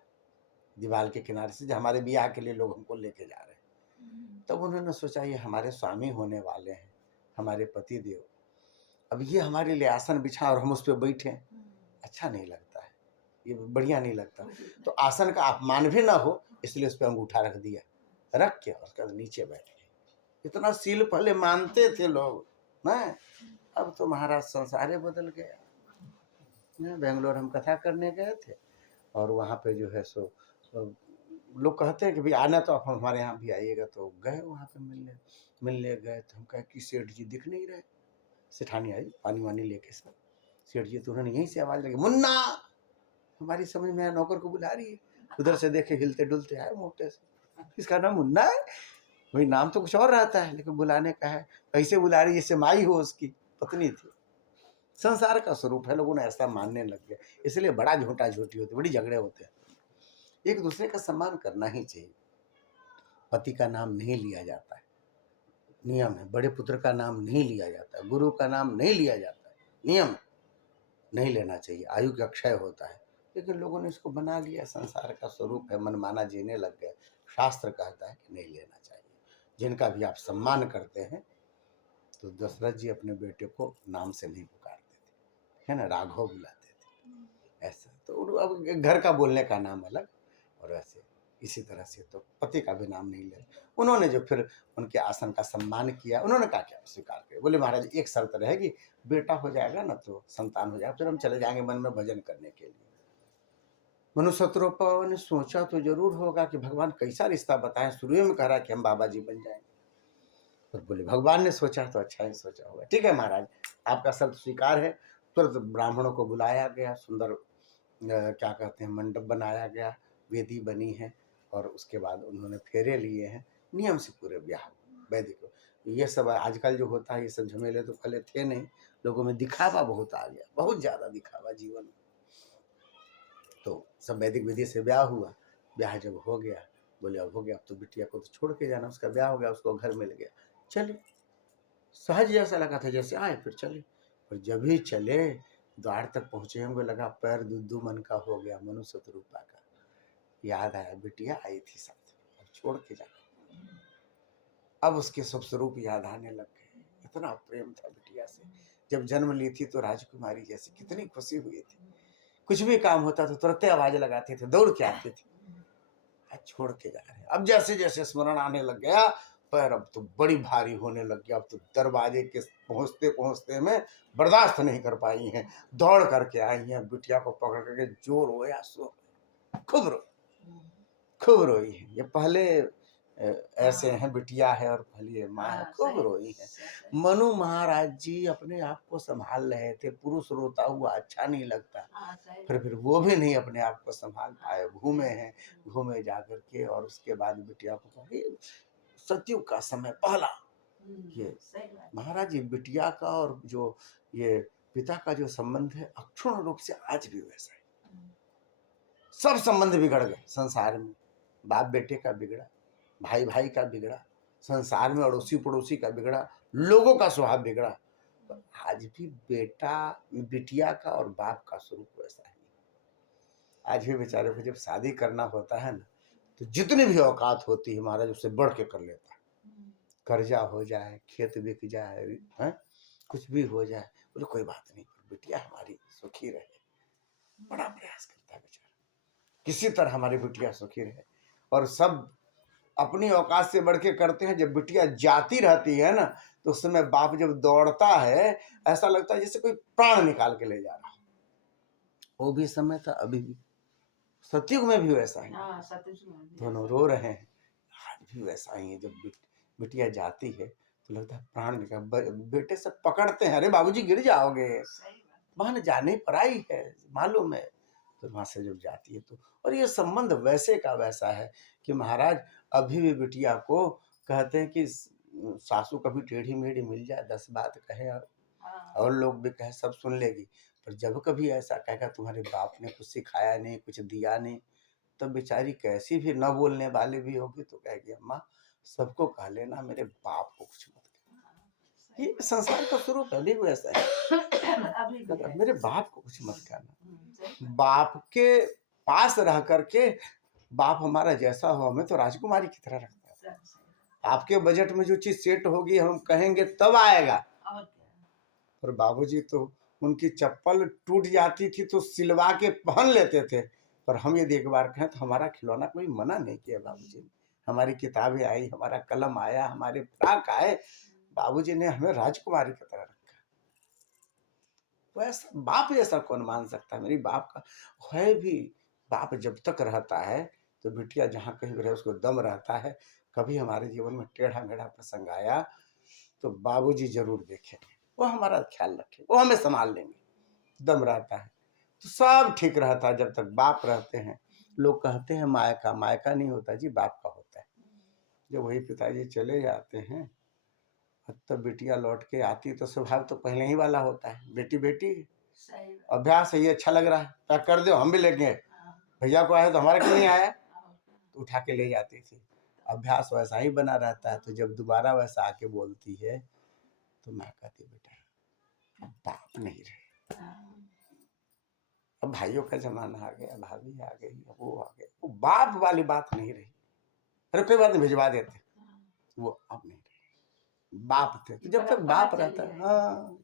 दीवार के किनारे से, जो हमारे ब्याह के लिए लोग हमको लेके जा रहे हैं। तब उन्होंने सोचा ये हमारे स्वामी होने वाले हैं, हमारे पति देव, अब ये हमारे लिए आसन बिछा और हम उस पर बैठे, अच्छा नहीं लगता है, ये बढ़िया नहीं लगता। तो आसन का अपमान भी ना हो इसलिए उस पर अंगूठा रख दिया, रख के उसके बाद नीचे बैठ गए। इतना सील पहले मानते थे लोग ना, अब तो महाराज संसारे बदल गया। बेंगलोर हम कथा करने गए थे, और वहाँ पे जो है सो लोग कहते हैं कि भाई आना तो आप हमारे यहाँ भी आइएगा, तो गए वहाँ पे मिलने गए, तो हम कहे कि सेठ जी दिख नहीं रहे। सेठानी आई पानी वानी लेके सब, सेठ जी तो उन्होंने यहीं से आवाज लगी मुन्ना, हमारी समझ में आया नौकर को बुला रही है, उधर से देखे हिलते डुलते आए मोटे से, इसका नाम मुन्ना है, भाई नाम तो कुछ और रहता है लेकिन बुलाने का है, कैसे बुला रही है, जैसे माई हो उसकी पत्नी थी। संसार का स्वरूप है, लोगों ने ऐसा मानने लग गया, इसलिए बड़ा झूठा झूठी होती, बड़ी झगड़े होते हैं। एक दूसरे का सम्मान करना ही चाहिए, पति का नाम नहीं लिया जाता है, नियम है। बड़े पुत्र का नाम नहीं लिया जाता है, गुरु का नाम नहीं लिया जाता है, नियम है, नहीं लेना चाहिए, आयु का क्षय होता है। लेकिन लोगों ने इसको बना लिया, संसार का स्वरूप है, मनमाना जीने लग गए। शास्त्र कहता है कि नहीं लेना चाहिए। जिनका भी आप सम्मान करते हैं, तो दशरथ जी अपने बेटे को नाम से नहीं पुकारते थे, है ना, राघव बुलाते थे, ऐसा। तो अब घर का बोलने का नाम अलग, और वैसे इसी तरह से तो पति का भी नाम नहीं ले। उन्होंने जो फिर उनके आसन का सम्मान किया, उन्होंने कहा क्या स्वीकार किया, बोले महाराज एक शर्त रहेगी, बेटा हो जाएगा ना तो संतान हो जाएगा, फिर हम चले जाएंगे वन में भजन करने के लिए। मनुष्योत्तरोपा ने सोचा तो जरूर होगा कि भगवान कैसा रिश्ता बताएं, शुरू में कह रहा कि हम बाबा जी बन जाएंगे। तो बोले भगवान ने सोचा तो अच्छा ही सोचा होगा, ठीक है महाराज आपका शर्त स्वीकार है। तुरंत ब्राह्मणों को बुलाया गया, सुंदर क्या कहते हैं मंडप बनाया गया, वेदी बनी है, और उसके बाद उन्होंने फेरे लिए हैं, नियम से पूरे ब्याह वैदिक। ये सब आजकल जो होता है ये सब झमेले तो पहले थे नहीं, लोगों में दिखावा बहुत आ गया, बहुत ज़्यादा दिखावा जीवन में। तो सब वैदिक विधि से ब्याह हुआ। ब्याह जब हो गया, बोले अब हो गया, अब तो बिटिया को तो छोड़ के जाना, उसका ब्याह हो गया, उसको घर मिल गया, चले। सहज जैसा लगा था जैसे आए फिर चले, और जब ही चले द्वार तक पहुंचे होंगे, लगा पैर दुद्दू मन का हो गया, मनुष्य रूपा का याद आया, बिटिया आई थी साथ में, अब छोड़ के जाना। अब उसके शुभ स्वरूप याद आने लग गए, इतना प्रेम था बिटिया से। जब जन्म ली थी तो राजकुमारी जैसी कितनी खुशी हुई थी, कुछ भी काम होता तो तुरंत आवाज लगाते थे, दौड़ के आते थे। आज छोड़ के जा रहे हैं। अब जैसे जैसे स्मरण आने लग गया, पैर अब तो बड़ी भारी होने लग गया, अब तो दरवाजे के पहुंचते पहुंचते में बर्दाश्त नहीं कर पाई हैं, दौड़ करके आई हैं, बिटिया को पकड़ करके जो रोया सो खूब रो खूब रोई है। ये पहले ऐसे हैं, बिटिया है और पहले ये माँ है, खूब रोई है। मनु महाराज जी अपने आप को संभाल रहे थे, पुरुष रोता हुआ अच्छा नहीं लगता, फिर वो भी नहीं अपने आप को संभाल पाए, घूमे हैं, घूमे जाकर के, और उसके बाद बिटिया को कहा, ये सतयुग का समय पहला, ये महाराज जी बिटिया का और जो ये पिता का जो संबंध है अक्षुण्ण रूप से आज भी वैसा है। सब संबंध बिगड़ गए संसार में, बाप बेटे का बिगड़ा, भाई भाई का बिगड़ा, संसार में अड़ोसी पड़ोसी का बिगड़ा, लोगों का स्वभाव बिगड़ा, पर आज भी बेटा बिटिया का और बाप का स्वरूप वैसा है। आज भी बेचारे को जब शादी करना होता है ना, तो जितनी भी औकात होती है महाराज उससे बढ़ के कर लेता है। कर्जा हो जाए, खेत बिक जाए, है कुछ भी हो जाए, बोले कोई बात नहीं, बिटिया हमारी सुखी रहे, बड़ा प्रयास करता है बेचारा, किसी तरह हमारी बिटिया सुखी रहे। और सब अपनी औकात से बढ़ के करते हैं। जब बिटिया जाती रहती है ना, तो उस समय बाप जब दौड़ता है, ऐसा लगता है जैसे कोई प्राण निकाल के ले जा रहा हो। वो भी समय था, अभी भी सतयुग में भी वैसा ही, दोनों रो रहे हैं, आज भी वैसा ही है। जब बिटिया जाती है तो लगता है प्राण निकाल, बेटे सब पकड़ते हैं, अरे बाबूजी गिर जाओगे, वहां जाने पर आई है मालूम है। तो वहां से जब जाती है तो, और ये संबंध वैसे का वैसा है कि महाराज अभी भी बिटिया को कहते हैं कि सासू कभी टेढ़ी मेढ़ी मिल जाए, 10 बात कहे और लोग भी कहे, सब सुन लेगी, पर जब कभी ऐसा कहेगा तुम्हारे बाप ने कुछ सिखाया नहीं, कुछ दिया नहीं, तब बेचारी कैसी भी न बोलने वाली भी होगी तो कहेगी अम्मा सबको कह लेना, मेरे बाप को कुछ मत कहना। ये संसार का स्वरूप है, अभी भी वैसा है, मेरे बाप को कुछ मत कहना। बाप के पास रह करके बाप हमारा जैसा हो, हमें तो राजकुमारी की तरह रखता है। आपके बजट में जो चीज सेट होगी हम कहेंगे तब आएगा, पर बाबूजी तो उनकी चप्पल टूट जाती थी तो सिलवा के पहन लेते थे, पर हम यदि एक बार कहें तो हमारा खिलौना कोई मना नहीं किया बाबूजी ने। हमारी किताबें आई, हमारा कलम आया, हमारे फ्राक आए, बाबूजी ने हमें राजकुमारी की तरह रखा। वैसा बाप जैसा कौन मान सकता है, मेरी बाप का है भी। बाप जब तक रहता है तो बिटिया जहाँ कहीं रहे उसको दम रहता है। कभी हमारे जीवन में टेढ़ा मेढ़ा प्रसंग आया तो बाबूजी जरूर देखेंगे, वो हमारा ख्याल रखेंगे, वो हमें संभाल लेंगे, दम रहता है तो सब ठीक रहता है जब तक बाप रहते हैं। लोग कहते हैं मायका, मायका नहीं होता जी, बाप का होता है। जब वही पिताजी चले जाते हैं तब बिटिया लौट के आती तो स्वभाव तो पहले ही वाला होता है, बेटी बेटी अभ्यास है, ये अच्छा लग रहा है पैक कर दो, हम भी लेंगे, भैया को आया तो हमारा क्यों नहीं आया, तो उठा के ले जाती थी। अभ्यास वैसा ही बना रहता है। तो जब दोबारा वैसा आके बोलती है तो माँ कहती है बेटा अब बाप नहीं रहे, अब भाइयों का जमाना आ गया, भाभी आ गई, वो आ गए, वो बाप वाली बात नहीं रही। अरे कोई बात नहीं, भिजवा देते, वो अब नहीं रहे, बाप थे। तो जब तक बाप रहता है, हाँ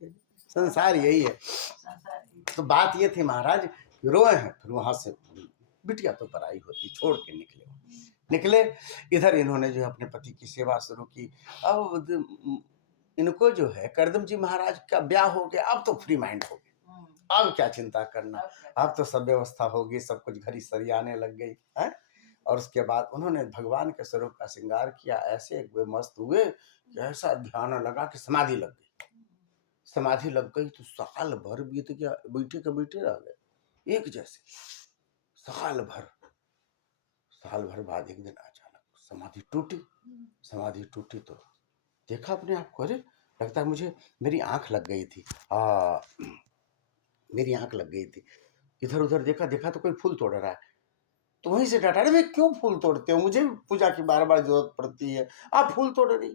संसार यही है। तो बात ये थी महाराज रोए हैं, फिर वहां से बिटिया तो पराई होती, छोड़ के निकले। इधर इन्होंने जो है अपने पति की सेवा शुरू की। अब इनको जो है करदम जी महाराज का ब्याह हो गया, अब तो फ्री माइंड हो गए, अब क्या चिंता करना, अब तो सब व्यवस्था होगी, सब कुछ घड़ी सरियाने लग गई है। और उसके बाद उन्होंने भगवान के स्वरूप का श्रृंगार किया, ऐसे एक वे मस्त हुए कि ऐसा ध्यान लगा कि समाधि लग गई। तो साल भर बीत गया, बैठे के बैठे रह गए एक जैसे। साल भर बाद एक दिन अचानक समाधि टूटी तो देखा अपने आप को, अरे लगता है मुझे मेरी आंख लग गई थी। मेरी आंख लग गई थी। इधर उधर देखा तो कोई फूल तोड़ रहा है। तो वहीं से डांटा, अरे भाई क्यों फूल तोड़ते हो, मुझे भी पूजा की बार बार जरूरत पड़ती है, आप फूल तोड़ रही।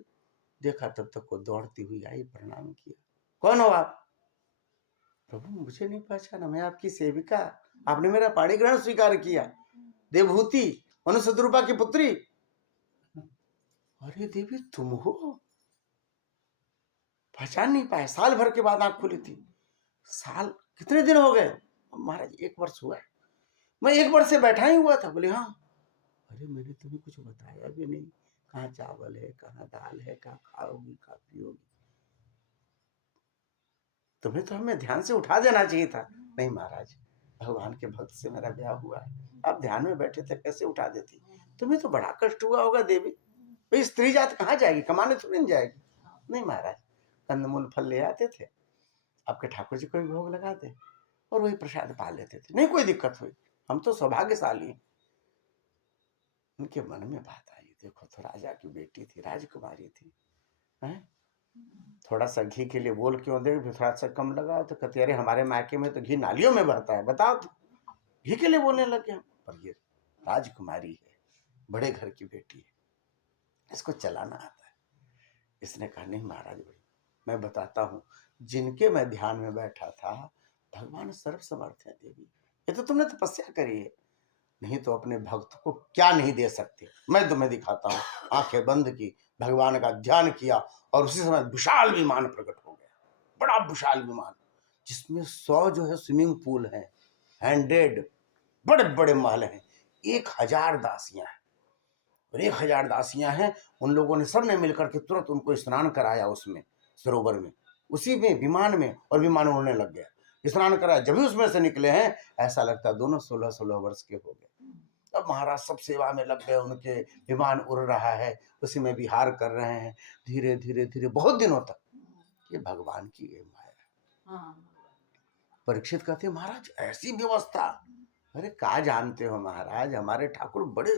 देखा तब तक वो दौड़ती हुई आई, प्रणाम किया, कौन हो आप? प्रभु मुझे नहीं पहचाना, मैं आपकी सेविका, आपने मेरा पाणी ग्रहण स्वीकार किया, देवभूति मनुष्य रूपा की पुत्री। अरे देवी तुम हो, पहचान नहीं पाए, साल भर के बाद आंख खुली थी। साल कितने दिन हो गए? महाराज 1 वर्ष हुआ है। मैं 1 वर्ष से बैठा ही हुआ था। बोले हाँ। अरे मैंने तुम्हें कुछ बताया भी नहीं, कहाँ चावल है, कहाँ दाल है, कहाँ खाओगी, कहाँ पियोगी, तुम्हें तो हमें ध्यान से उठा देना चाहिए था। नहीं महाराज, भगवान के भक्त से मेरा ब्याह हुआ है, आप ध्यान में बैठे थे, कैसे उठा देती? तुम्हें तो बड़ा कष्ट हुआ होगा देवी, भाई स्त्री जात कहाँ जाएगी, कमाने थोड़ी नहीं जाएगी। नहीं महाराज, कंदमूल फल ले आते थे, आपके ठाकुर जी को भी भोग लगाते और वही प्रसाद पा लेते थे, नहीं कोई दिक्कत हुई, हम तो सौभाग्यशाली हैं। उनके मन में बात आई, देखो तो राजा की बेटी थी, राजकुमारी थी, हैं? थोड़ा सा घी के लिए बोल क्यों दे, थोड़ा सा कम लगाओ, तो कहते अरे हमारे मायके में तो घी नालियों में बहता है, बताओ तो घी के लिए बोलने लगे हम। पर ये राजकुमारी है, बड़े घर की बेटी है, इसको चलाना आता है। इसने कहा नहीं महाराज भाई, मैं बताता हूँ, जिनके मैं ध्यान में बैठा था भगवान सर्वसमर्थ है देवी, ये तो तुमने तपस्या करी है, नहीं तो अपने भक्त को क्या नहीं दे सकते। मैं तुम्हें दिखाता हूँ। आंखें बंद की, भगवान का ध्यान किया और उसी समय विशाल विमान प्रकट हो गया, बड़ा विशाल विमान, जिसमें 100 जो है स्विमिंग पूल है, 100 बड़े बड़े महल हैं, 1000 दासियां हैं, और 1000 दासियां हैं। उन लोगों ने सबने मिलकर के तुरंत उनको स्नान कराया, उसमें सरोवर में, उसी में विमान में, और विमान उड़ने लग गया। स्नान कराया, जब भी उसमें से निकले हैं ऐसा लगता है दोनों 16-16 वर्ष के हो गए। अब महाराज सब सेवा में लग गए, उनके विमान उड़ रहा है, उसी में विहार कर रहे हैं, धीरे धीरे धीरे बहुत दिनों तक। ये भगवान की ये माया। परीक्षित कहते महाराज ऐसी व्यवस्था, अरे क्या जानते हो महाराज, हमारे ठाकुर बड़े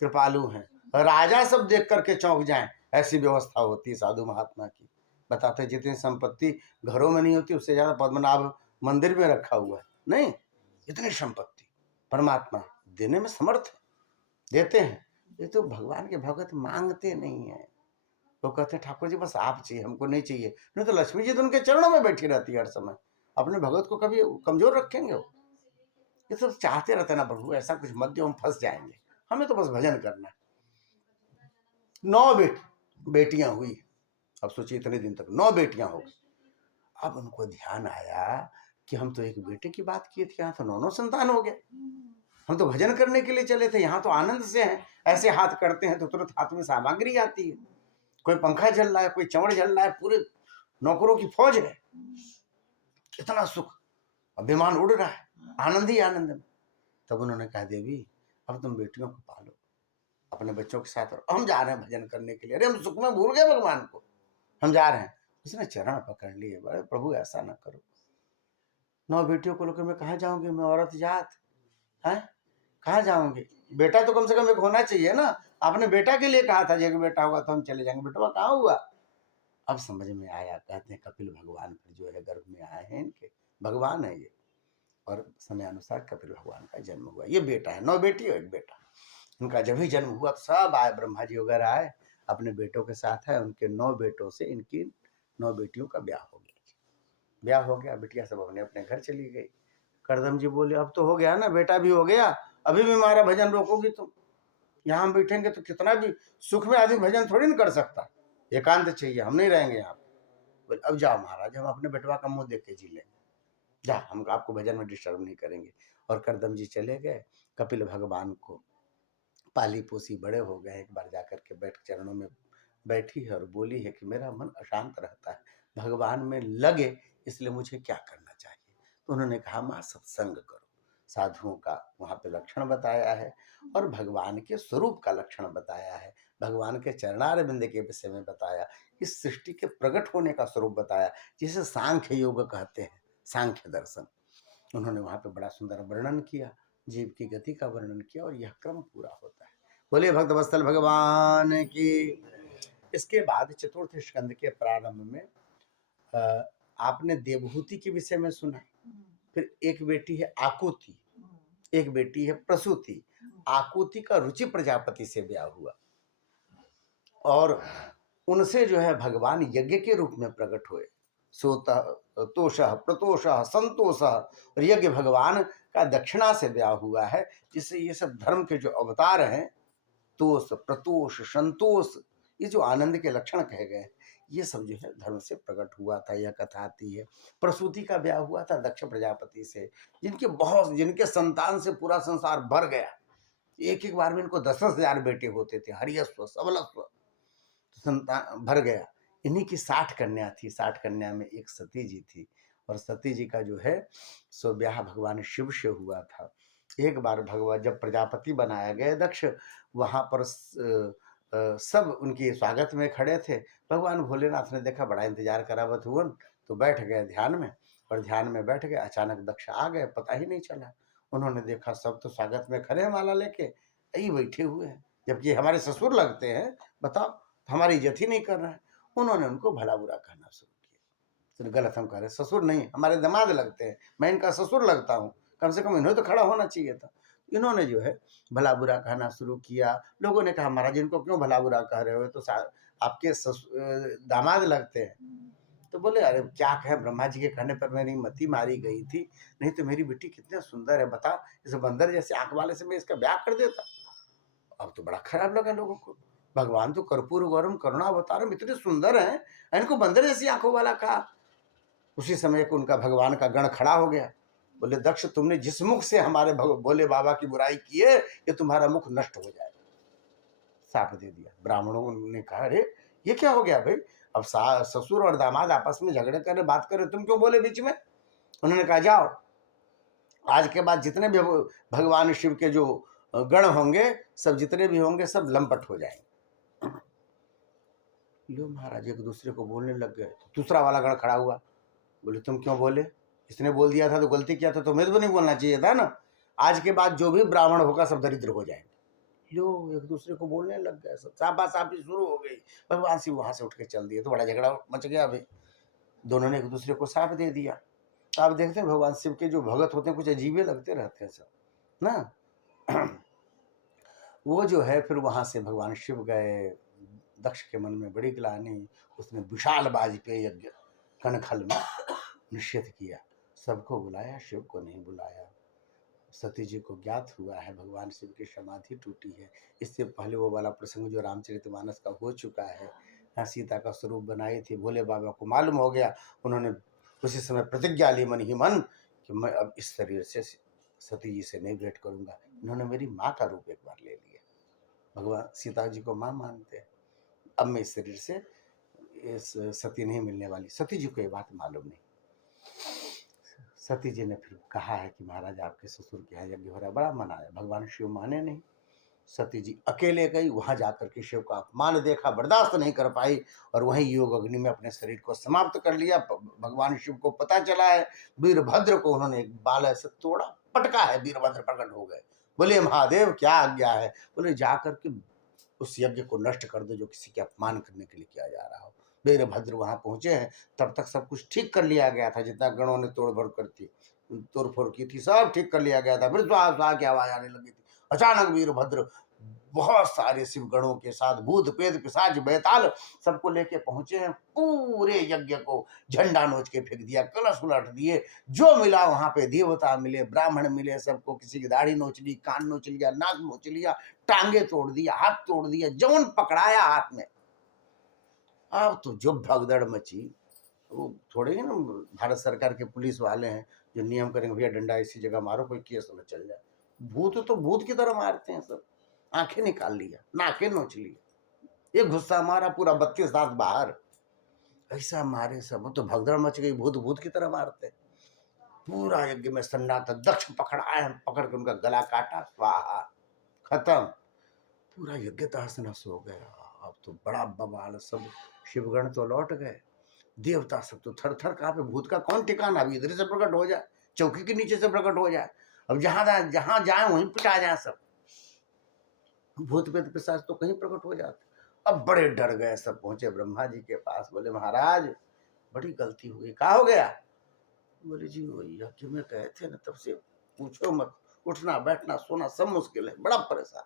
कृपालु हैं, राजा सब देख करके चौंक जाएं, ऐसी व्यवस्था होती है साधु महात्मा की। बताते जितनी संपत्ति घरों में नहीं होती, उससे ज्यादा पद्मनाभ मंदिर में रखा हुआ है, नहीं इतनी संपत्ति परमात्मा देने में समर्थ है, देते हैं। ये तो भगवान के भगत मांगते नहीं है, वो कहते हैं ठाकुर जी बस आप चाहिए, हमको नहीं चाहिए। नहीं तो लक्ष्मी जी तो उनके चरणों में बैठी रहती है हर समय, अपने भगत को कभी कमजोर रखेंगे वो? ये सब चाहते रहते ना प्रभु ऐसा कुछ मत दो, हम फंस जाएंगे, हमें तो बस भजन करना है। 9 बेटियां हुई, अब सोचिए इतने दिन तक 9 बेटियां हो गई। अब उनको ध्यान आया कि हम तो एक बेटे की बात किए थे, यहाँ तो 9 संतान हो गए, हम तो भजन करने के लिए चले थे, यहाँ तो आनंद से हैं, ऐसे हाथ करते हैं तो तुरंत हाथ में सामग्री आती है, कोई पंखा जल रहा है, कोई चवड़ जल रहा है, पूरे नौकरों की फौज है, इतना सुख, अब विमान उड़ रहा है, आनंद ही आनंद में। तब उन्होंने कहा देवी अब तुम बेटियों को पालो अपने बच्चों के साथ, और हम जा रहे हैं भजन करने के लिए। अरे हम सुख में भूल गए भगवान को, हम जा रहे हैं। उसने चरण पकड़ लिए, बड़े प्रभु ऐसा ना करो, 9 बेटियों को लेकर मैं कहाँ जाऊंगी, मैं औरत जात है, कहाँ जाऊंगी, बेटा तो कम से कम एक होना चाहिए ना, आपने बेटा के लिए कहा था, जब बेटा होगा तो हम चले जाएंगे, बेटा कहाँ हुआ? अब समझ में आया, कहते हैं कपिल भगवान फिर जो है गर्भ में आए हैं, इनके भगवान है ये, और समय अनुसार कपिल भगवान का जन्म हुआ। ये बेटा है, 9 बेटी और 1 बेटा। उनका जब ही जन्म हुआ तो सब आए, ब्रह्मा जी वगैरह आए, अपने बेटों के साथ है। उनके 9 बेटों से इनकी 9 बेटियों का ब्याह हो गया। ब्याह हो गया, बिटिया सब अपने अपने घर चली गई। करदम जी बोले अब तो हो गया ना, बेटा भी हो गया, अभी भी हमारा भजन रोकोगी तुम? यहाँ हम बैठेंगे तो कितना भी सुख में आदमी भजन थोड़ी ना कर सकता, एकांत चाहिए, हम नहीं रहेंगे यहाँ। बोले अब जाओ महाराज, हम अपने बेटवा का मुंह देख के जी लेंगे, जा, हम आपको भजन में डिस्टर्ब नहीं करेंगे। और करदम जी चले गए। कपिल भगवान को पाली पोसी बड़े हो गए, एक बार जाकर के बैठ चरणों में बैठी है और बोली है कि मेरा मन अशांत रहता है, भगवान में लगे, इसलिए मुझे क्या करना चाहिए? तो उन्होंने कहा माँ सत्संग करो। साधुओं का वहाँ पे लक्षण बताया है और भगवान के स्वरूप का लक्षण बताया है, भगवान के चरणारविंद के विषय में बताया, इस सृष्टि के प्रकट होने का स्वरूप बताया, जिसे सांख्य योग कहते हैं, सांख्य दर्शन। उन्होंने वहाँ पे बड़ा सुंदर वर्णन किया, जीव की गति का वर्णन किया और यह क्रम पूरा होता है। बोले भक्तवत्सल भगवान की। इसके बाद चतुर्थ स्कंद के प्रारंभ में आपने देवहूति के विषय में सुना, फिर एक बेटी है आकुति, एक बेटी है प्रसूति। आकुति का रुचि प्रजापति से ब्याह हुआ और उनसे जो है भगवान यज्ञ के रूप में प्रकट हुए। सोता तोषः प्रतोषः संतोषः, और यज्ञ भगवान का दक्षिणा से ब्याह हुआ है, जिससे ये सब धर्म के जो अवतार हैं, तोष प्रतोष संतोष, ये जो आनंद के लक्षण कहे गए, ये सब जो है धर्म से प्रकट हुआ था। यह कथा आती है। प्रसूति का ब्याह हुआ था दक्ष प्रजापति से, जिनके संतान से पूरा संसार भर गया। एक एक बार में इनको 10-10 हजार बेटे होते थे, हरियस्व सबलस्व, संतान भर गया। इन्हीं की 60 कन्या थी, 60 कन्या में एक सती जी थी, और सती जी का जो है सो ब्याह भगवान शिव से हुआ था। एक बार भगवान जब प्रजापति बनाया गया दक्ष, वहाँ पर सब उनके स्वागत में खड़े थे। भगवान भोलेनाथ ने देखा बड़ा इंतजार करावत हुआ, तो बैठ गए ध्यान में, और ध्यान में बैठ गए, अचानक दक्ष आ गए, पता ही नहीं चला। उन्होंने देखा सब तो स्वागत में खड़े हैं माला लेके, यही बैठे हुए हैं, जबकि हमारे ससुर लगते हैं, बताओ हमारी इज्जत ही नहीं कर रहा है। उन्होंने उनको भला बुरा कहना शुरू किया। तो गलत हम कह रहे, ससुर नहीं, हमारे दामाद लगते हैं, मैं इनका ससुर लगता हूँ, कम से कम इन्हें तो खड़ा होना चाहिए था। इन्होंने जो है भला बुरा कहना शुरू किया। लोगों ने कहा महाराज इनको क्यों भला बुरा कह रहे हो, तो आपके दामाद लगते हैं। तो बोले अरे क्या कहे, ब्रह्मा जी के कहने पर मेरी मति मारी गई थी, नहीं तो मेरी बेटी कितने सुंदर है, बता, इस बंदर जैसे आंख वाले से मैं इसका ब्याह कर देता। अब तो बड़ा खराब लगा लोगों को, भगवान तो कर्पूर गौरम करुणा अवतारम, इतने सुंदर हैं, इनको बंदर जैसी आंखों वाला कहा। उसी समय को उनका भगवान का गण खड़ा हो गया। बोले दक्ष तुमने जिस मुख से हमारे भोले बाबा की बुराई की है, ये तुम्हारा मुख नष्ट हो जाएगा। साफ दे दिया। ब्राह्मणों ने कहा अरे ये क्या हो गया भाई, अब ससुर और दामाद आपस में झगड़े कर रहे, बात कर रहे, तुम क्यों बोले बीच में? उन्होंने कहा जाओ, आज के बाद जितने भी भगवान शिव के जो गण होंगे, सब जितने भी होंगे सब लंपट हो जाएंगे। लो महाराज एक दूसरे को बोलने लग गए। दूसरा वाला गण खड़ा हुआ, बोले तुम क्यों बोले, इसने बोल दिया था तो गलती किया था, तुम्हें तो नहीं बोलना चाहिए था ना, आज के बाद जो भी ब्राह्मण होगा सब दरिद्र हो जाएंगे। लो एक दूसरे को बोलने लग गए, सब साफी शुरू हो गई। भगवान शिव वहां से उठ के चल दिए, तो बड़ा झगड़ा मच गया भाई, दोनों ने एक दूसरे को साफ दे दिया। तो आप देखते हैं भगवान शिव के जो भगत होते हैं कुछ अजीबे लगते रहते हैं सब ना। वो जो है फिर वहां से भगवान शिव गए, दक्ष के मन में बड़ी ग्लानि, उसने विशाल बाज पे यज्ञ कनखल में निषेध किया, सबको बुलाया, शिव को नहीं बुलाया। सती जी को ज्ञात हुआ है भगवान शिव की समाधि टूटी है। इससे पहले वो वाला प्रसंग जो रामचरितमानस का हो चुका है, यहाँ सीता का स्वरूप बनाई थी, भोले बाबा को मालूम हो गया, उन्होंने उसी समय प्रतिज्ञा ली मन ही मन कि मैं अब इस शरीर से सती जी से नहीं भेंट करूंगा। इन्होंने मेरी माँ का रूप एक बार ले लिया, भगवान सीता जी को माँ मानते हैं, अब मैं इस शरीर से इस सती नहीं मिलने वाली। सती जी को ये बात मालूम नहीं। सती जी ने फिर कहा है कि महाराज आपके ससुर के यहाँ यज्ञ हो रहा है, बड़ा मनाया, भगवान शिव माने नहीं। सती जी अकेले गई, वहां जाकर के शिव का अपमान देखा, बर्दाश्त नहीं कर पाई, और वहीं योग अग्नि में अपने शरीर को समाप्त कर लिया। भगवान शिव को पता चला है, वीरभद्र को उन्होंने एक बाल से तोड़ा, पटका है, वीरभद्र प्रकट हो गए। बोले महादेव क्या आज्ञा है? बोले जाकर के उस यज्ञ को नष्ट कर दो जो किसी के अपमान करने के लिए किया जा रहा हो। वीरभद्र वहां पहुंचे हैं, तब तक सब कुछ ठीक कर लिया गया था, जितना गणों ने तोड़फोड़ की थी सब ठीक कर लिया गया था। फिर स्वाहा स्वाहा की आवाज आने लगी थी। अचानक वीरभद्र बहुत सारे शिवगणों के साथ भूत प्रेत पिशाच बैताल सबको लेके पहुंचे हैं। पूरे यज्ञ को झंडा नोच के फेंक दिया, कलश उलट दिए, जो मिला वहां पे देवता मिले, ब्राह्मण मिले, सबको किसी की दाढ़ी नोच ली, कान नोच लिया, नाक नोच लिया, टांगे तोड़ दिया, हाथ तोड़ दिया, जौन पकड़ाया हाथ में। अब तो जो भगदड़ मची, वो थोड़े ही ना भारत सरकार के पुलिस वाले हैं जो नियम करेंगे भैया डंडा इसी जगह मारो कोई केस न चल जाए। भूत तो भूत की तरह मारते हैं सब। आंखें निकाल लिया, नाकें नोच लिया, एक गुस्सा मारा, पूरा 32 दांत बाहर, ऐसा मारे सब। वो तो भगदड़ मच गई, भूत भूत की तरह मारते। पूरा यज्ञ में सन्नाटा, दक्ष पकड़ाए, पकड़ के उनका गला काटा, स्वाहा, खत्म। पूरा यज्ञ तहस नहस हो गया। अब तो बड़ा बवाल, सब शिवगण तो लौट गए, देवता सब तो थर थर कांपे। भूत का कौन ठिकाना, अभी इधर से प्रकट हो जाए, चौकी के नीचे से प्रकट हो जाए, अब जहां जाए वहीं पिटा जाए सब। भूत प्रेत पिशाच तो कहीं प्रकट हो जाते। अब बड़े डर गए सब, पहुंचे ब्रह्मा जी के पास, बोले महाराज बड़ी गलती हुई। कहा हो गया? बोले जी वही यज्ञ में गए थे ना, तब से पूछो मत, उठना बैठना सोना सब मुश्किल है, बड़ा परेशान।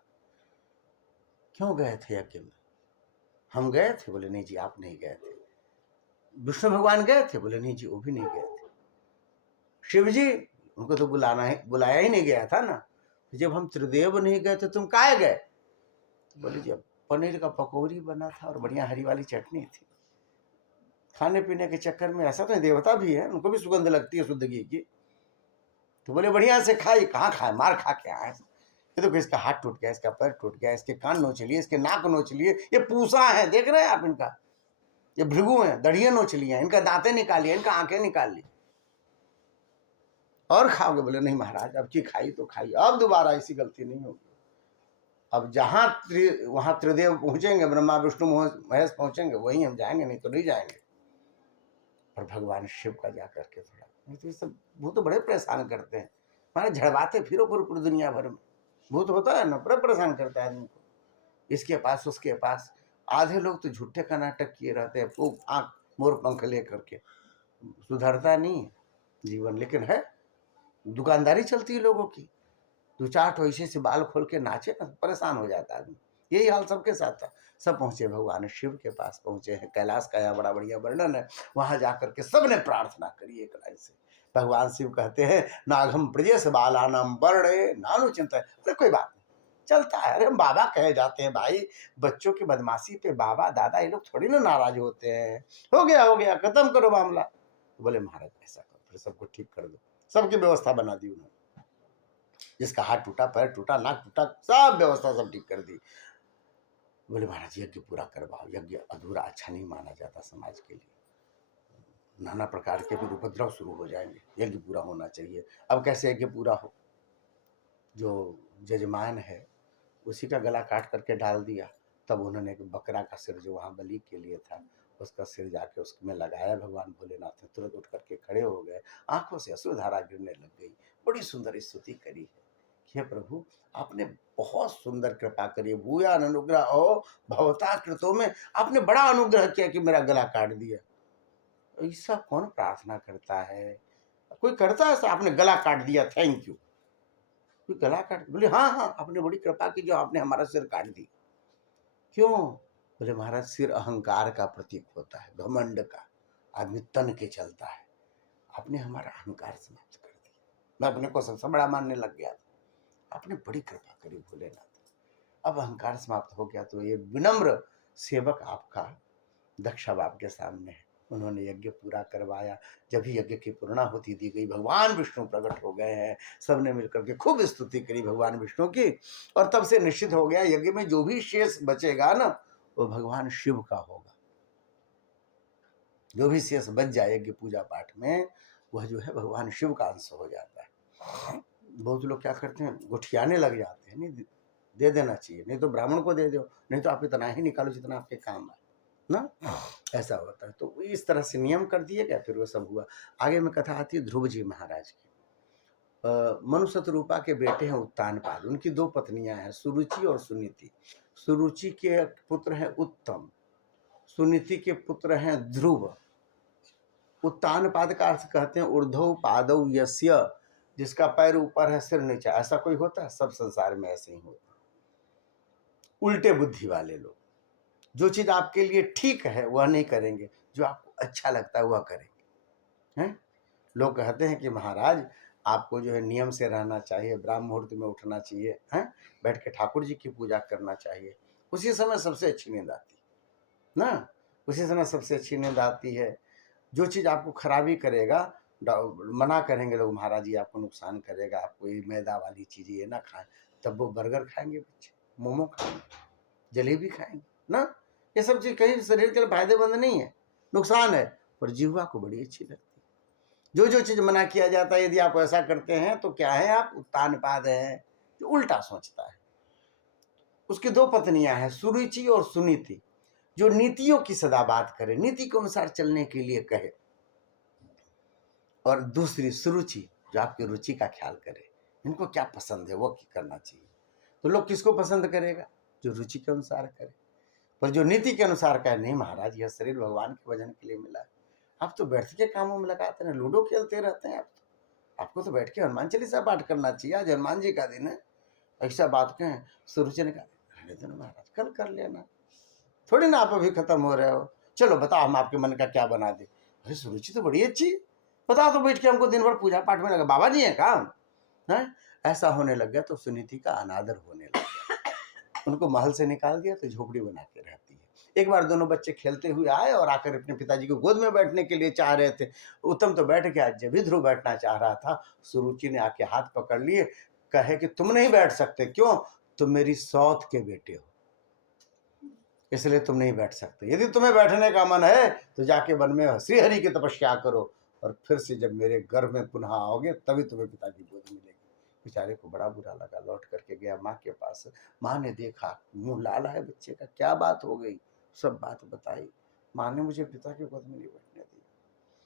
क्यों गए थे यज्ञ में? हम गए थे? बोले नहीं जी आप नहीं गए थे। विष्णु भगवान गए थे? बोले नहीं जी वो भी नहीं गए थे। शिव जी, उनको तो बुलाया ही नहीं गया था ना। जब हम त्रिदेव नहीं गए थे तुम काहे गए? तो बोले जी अब पनीर का पकौड़ी बना था और बढ़िया हरी वाली चटनी थी, खाने पीने के चक्कर में। ऐसा तो देवता भी है, उनको भी सुगंध लगती है शुद्ध घी की। तो बोले बढ़िया से खाई। कहाँ खाए, मार खा के आए। ये तो इसका हाथ टूट गया, इसका पैर टूट गया, इसके कान नोच लिए, इसके नाक नोच लिए, ये पूसा है देख रहे हैं आप इनका, ये भृगु है, दड़ियां नोच लिया, इनका दांतें निकालिए, इनका आंखें निकाल ली। और खाओगे? बोले नहीं महाराज अब की खाई तो खाई, अब दोबारा ऐसी गलती नहीं होगी। अब वहां त्रिदेव पहुंचेंगे, ब्रह्मा विष्णु महेश पहुंचेंगे, वहीं हम जाएंगे, नहीं तो नहीं जाएंगे। पर भगवान शिव का जाकर के थोड़ा, नहीं तो ये सब भूत तो बड़े परेशान करते हैं, माने झड़वाते फिरो पूरी दुनिया भर में। भूत होता है ना, बड़ा परेशान करता है आदमी को, इसके पास उसके पास। आधे लोग तो झूठे का नाटक किए रहते हैं, खूब आंख मोर पंख ले करके, सुधरता नहीं है जीवन। लेकिन है दुकानदारी चलती है लोगों की, दो चार ठोइसे से बाल खोल के नाचे ना, परेशान हो जाता आदमी। यही हाल सबके साथ था। सब पहुंचे भगवान शिव के पास पहुंचे हैं, कैलाश का यहाँ बड़ा बढ़िया वर्णन है। वहां जाकर के सबने प्रार्थना करी एक लाइन से। भगवान शिव कहते हैं नागम प्रजेश बालानाम वर्णे नानु चिंता। अरे कोई बात नहीं, चलता है। अरे हम बाबा कहे जाते हैं भाई, बच्चों की बदमाशी पे बाबा दादा ये लोग थोड़ी ना नाराज होते हैं। हो गया खत्म करो मामला। तो बोले महाराज ऐसा करो, फिर सबको ठीक कर दो। सबकी व्यवस्था बना दी उन्होंने, जिसका हाथ टूटा, पैर टूटा, नाक टूटा, सब व्यवस्था सब ठीक कर दी। बोले महाराज यज्ञ पूरा करवाओ, यज्ञ अधूरा अच्छा नहीं माना जाता समाज के लिए, नाना प्रकार के फिर उपद्रव शुरू हो जाएंगे, यज्ञ पूरा होना चाहिए। अब कैसे यज्ञ पूरा हो? जो जजमान है उसी का गला काट करके डाल दिया। तब उन्होंने एक बकरा का सिर जो वहाँ बलि के लिए था, उसका सिर जाके उसमें लगाया। भगवान भोलेनाथ ने तुरंत उठ करके खड़े हो गए, आंखों से अश्रुधारा गिरने लग गई। बड़ी सुंदर स्तुति करी है कि हे प्रभु आपने बहुत सुंदर कृपा करी, भूयान अनुग्रह ओ भवता कृतों में आपने बड़ा अनुग्रह किया कि मेरा गला काट दिया। ऐसा कौन प्रार्थना करता है? कोई करता है ऐसा? आपने गला काट दिया, थैंक यू। कोई गला काट, बोले हाँ हाँ आपने बड़ी कृपा की जो आपने हमारा सिर काट दी। क्यों? बोले महाराज सिर अहंकार का प्रतीक होता है, घमंड का, आदमी तन के चलता है। आपने हमारा अहंकार समाप्त कर दिया, मैं अपने को सबसे बड़ा मानने लग गया था, आपने बड़ी कृपा करी भोलेनाथ। अब अहंकार समाप्त हो गया। तो ये विनम्र सेवक आपका दक्ष अब आपके सामने है। उन्होंने यज्ञ पूरा करवाया। जब भी यज्ञ की पूर्णाहुति दी गई, भगवान विष्णु प्रकट हो गए हैं। सबने मिलकर के खूब स्तुति करी भगवान विष्णु की, और तब से निश्चित हो गया यज्ञ में जो भी शेष बचेगा ना, वो भगवान शिव का होगा। जो भी शेष बच जाए यज्ञ पूजा पाठ में, वह जो है भगवान शिव का अंश हो जाता है। बहुत लोग क्या करते हैं, गुठियाने लग जाते हैं, नहीं दे देना चाहिए, नहीं तो ब्राह्मण को दे दो, नहीं तो आप इतना ही निकालो जितना आपके काम आए ना, ऐसा होता है। तो इस तरह से नियम कर दिए गए, फिर वो सब हुआ। आगे में कथा आती है ध्रुव जी महाराज की। मनु शतरूपा के बेटे हैं उत्तानपाद, उनकी दो पत्नियां हैं, सुरुचि और सुनीति। सुरुचि के पुत्र हैं उत्तम, सुनीति के पुत्र हैं ध्रुव। उत्तानपाद का अर्थ कहते हैं ऊर्ध्व पादौ यस्य, जिसका पैर ऊपर है सिर नीचे। ऐसा कोई होता है? सब संसार में ऐसे ही होता है। उल्टे बुद्धि वाले लोग। जो चीज़ आपके लिए ठीक है वह नहीं करेंगे, जो आपको अच्छा लगता है वह करेंगे। हैं? लोग कहते हैं कि महाराज आपको जो है नियम से रहना चाहिए, ब्राह्म मुहूर्त में उठना चाहिए, हैं? बैठ के ठाकुर जी की पूजा करना चाहिए। उसी समय सबसे अच्छी नींद आती है ना, उसी समय सबसे अच्छी नींद आती है। जो चीज़ आपको खराबी करेगा, मना करेंगे लोग, महाराज जी आपको नुकसान करेगा, आपको ये मैदा वाली चीज़ें ये ना खाएं, तब वो बर्गर खाएंगे बच्चे, मोमो खाएंगे, जलेबी खाएंगे ना। ये सब चीज़ कहीं शरीर के लिए फायदेमंद नहीं है, नुकसान है, पर जीवा को बड़ी अच्छी लगती है। जो जो चीज़ मना किया जाता है, यदि आप ऐसा करते हैं तो क्या है, आप उत्तानपाद हैं, जो उल्टा सोचता है। उसकी दो पत्नियां हैं, सुरुचि और सुनीति, जो नीतियों की सदा बात करे, नीति के अनुसार चलने के लिए कहे, और दूसरी सुरुचि, जो आपकी रुचि का ख्याल करे, इनको क्या पसंद है वो करना चाहिए। तो लोग किसको पसंद करेगा, जो रुचि के अनुसार करे। पर जो नीति के अनुसार कहे, नहीं महाराज यह शरीर भगवान के भजन के लिए मिला है, आप तो बैठ के कामों में लगाते हैं, लूडो खेलते रहते हैं, आपको तो बैठ के हनुमान चालीसा पाठ करना चाहिए, आज हनुमान जी का दिन है। ऐसा बात कहें, सुरुचि ने कहा रहने दो ना महाराज, कल कर लेना, थोड़ी ना आप अभी खत्म हो रहे हो, चलो बताओ हम आपके मन का क्या बना दे। अरे सुरुचि तो बड़ी अच्छी, बताओ तो बैठ के हमको दिन भर पूजा पाठ में लगा, बाबा जी हैं काम है। ऐसा होने लग गया तो सुनीति का अनादर होने लग गया, उनको महल से निकाल दिया तो झोपड़ी बना के रहती है। एक बार दोनों बच्चे खेलते हुए आए और आकर अपने पिताजी को गोद में बैठने के लिए चाह रहे थे। उत्तम तो बैठ गया, जब भी ध्रुव बैठना चाह रहा था, सुरुचि ने आके हाथ पकड़ लिए, कहे कि तुम नहीं बैठ सकते, क्यों, तुम मेरी सौत के बेटे हो, इसलिए तुम नहीं बैठ सकते। यदि तुम्हें बैठने का मन है तो जाके वन में श्रीहरि की तपस्या करो, और फिर से जब मेरे गर्भ में पुनः आओगे तभी तुम्हें पिता की गोद मिलेगी। बेचारे को बड़ा बुरा लगा, लौट करके गया माँ के पास। माँ ने देखा मुंह लाल है बच्चे का, क्या बात हो गई, सब बात बताई। माँ ने मुझे पिता की गोद में नहीं बैठने दी,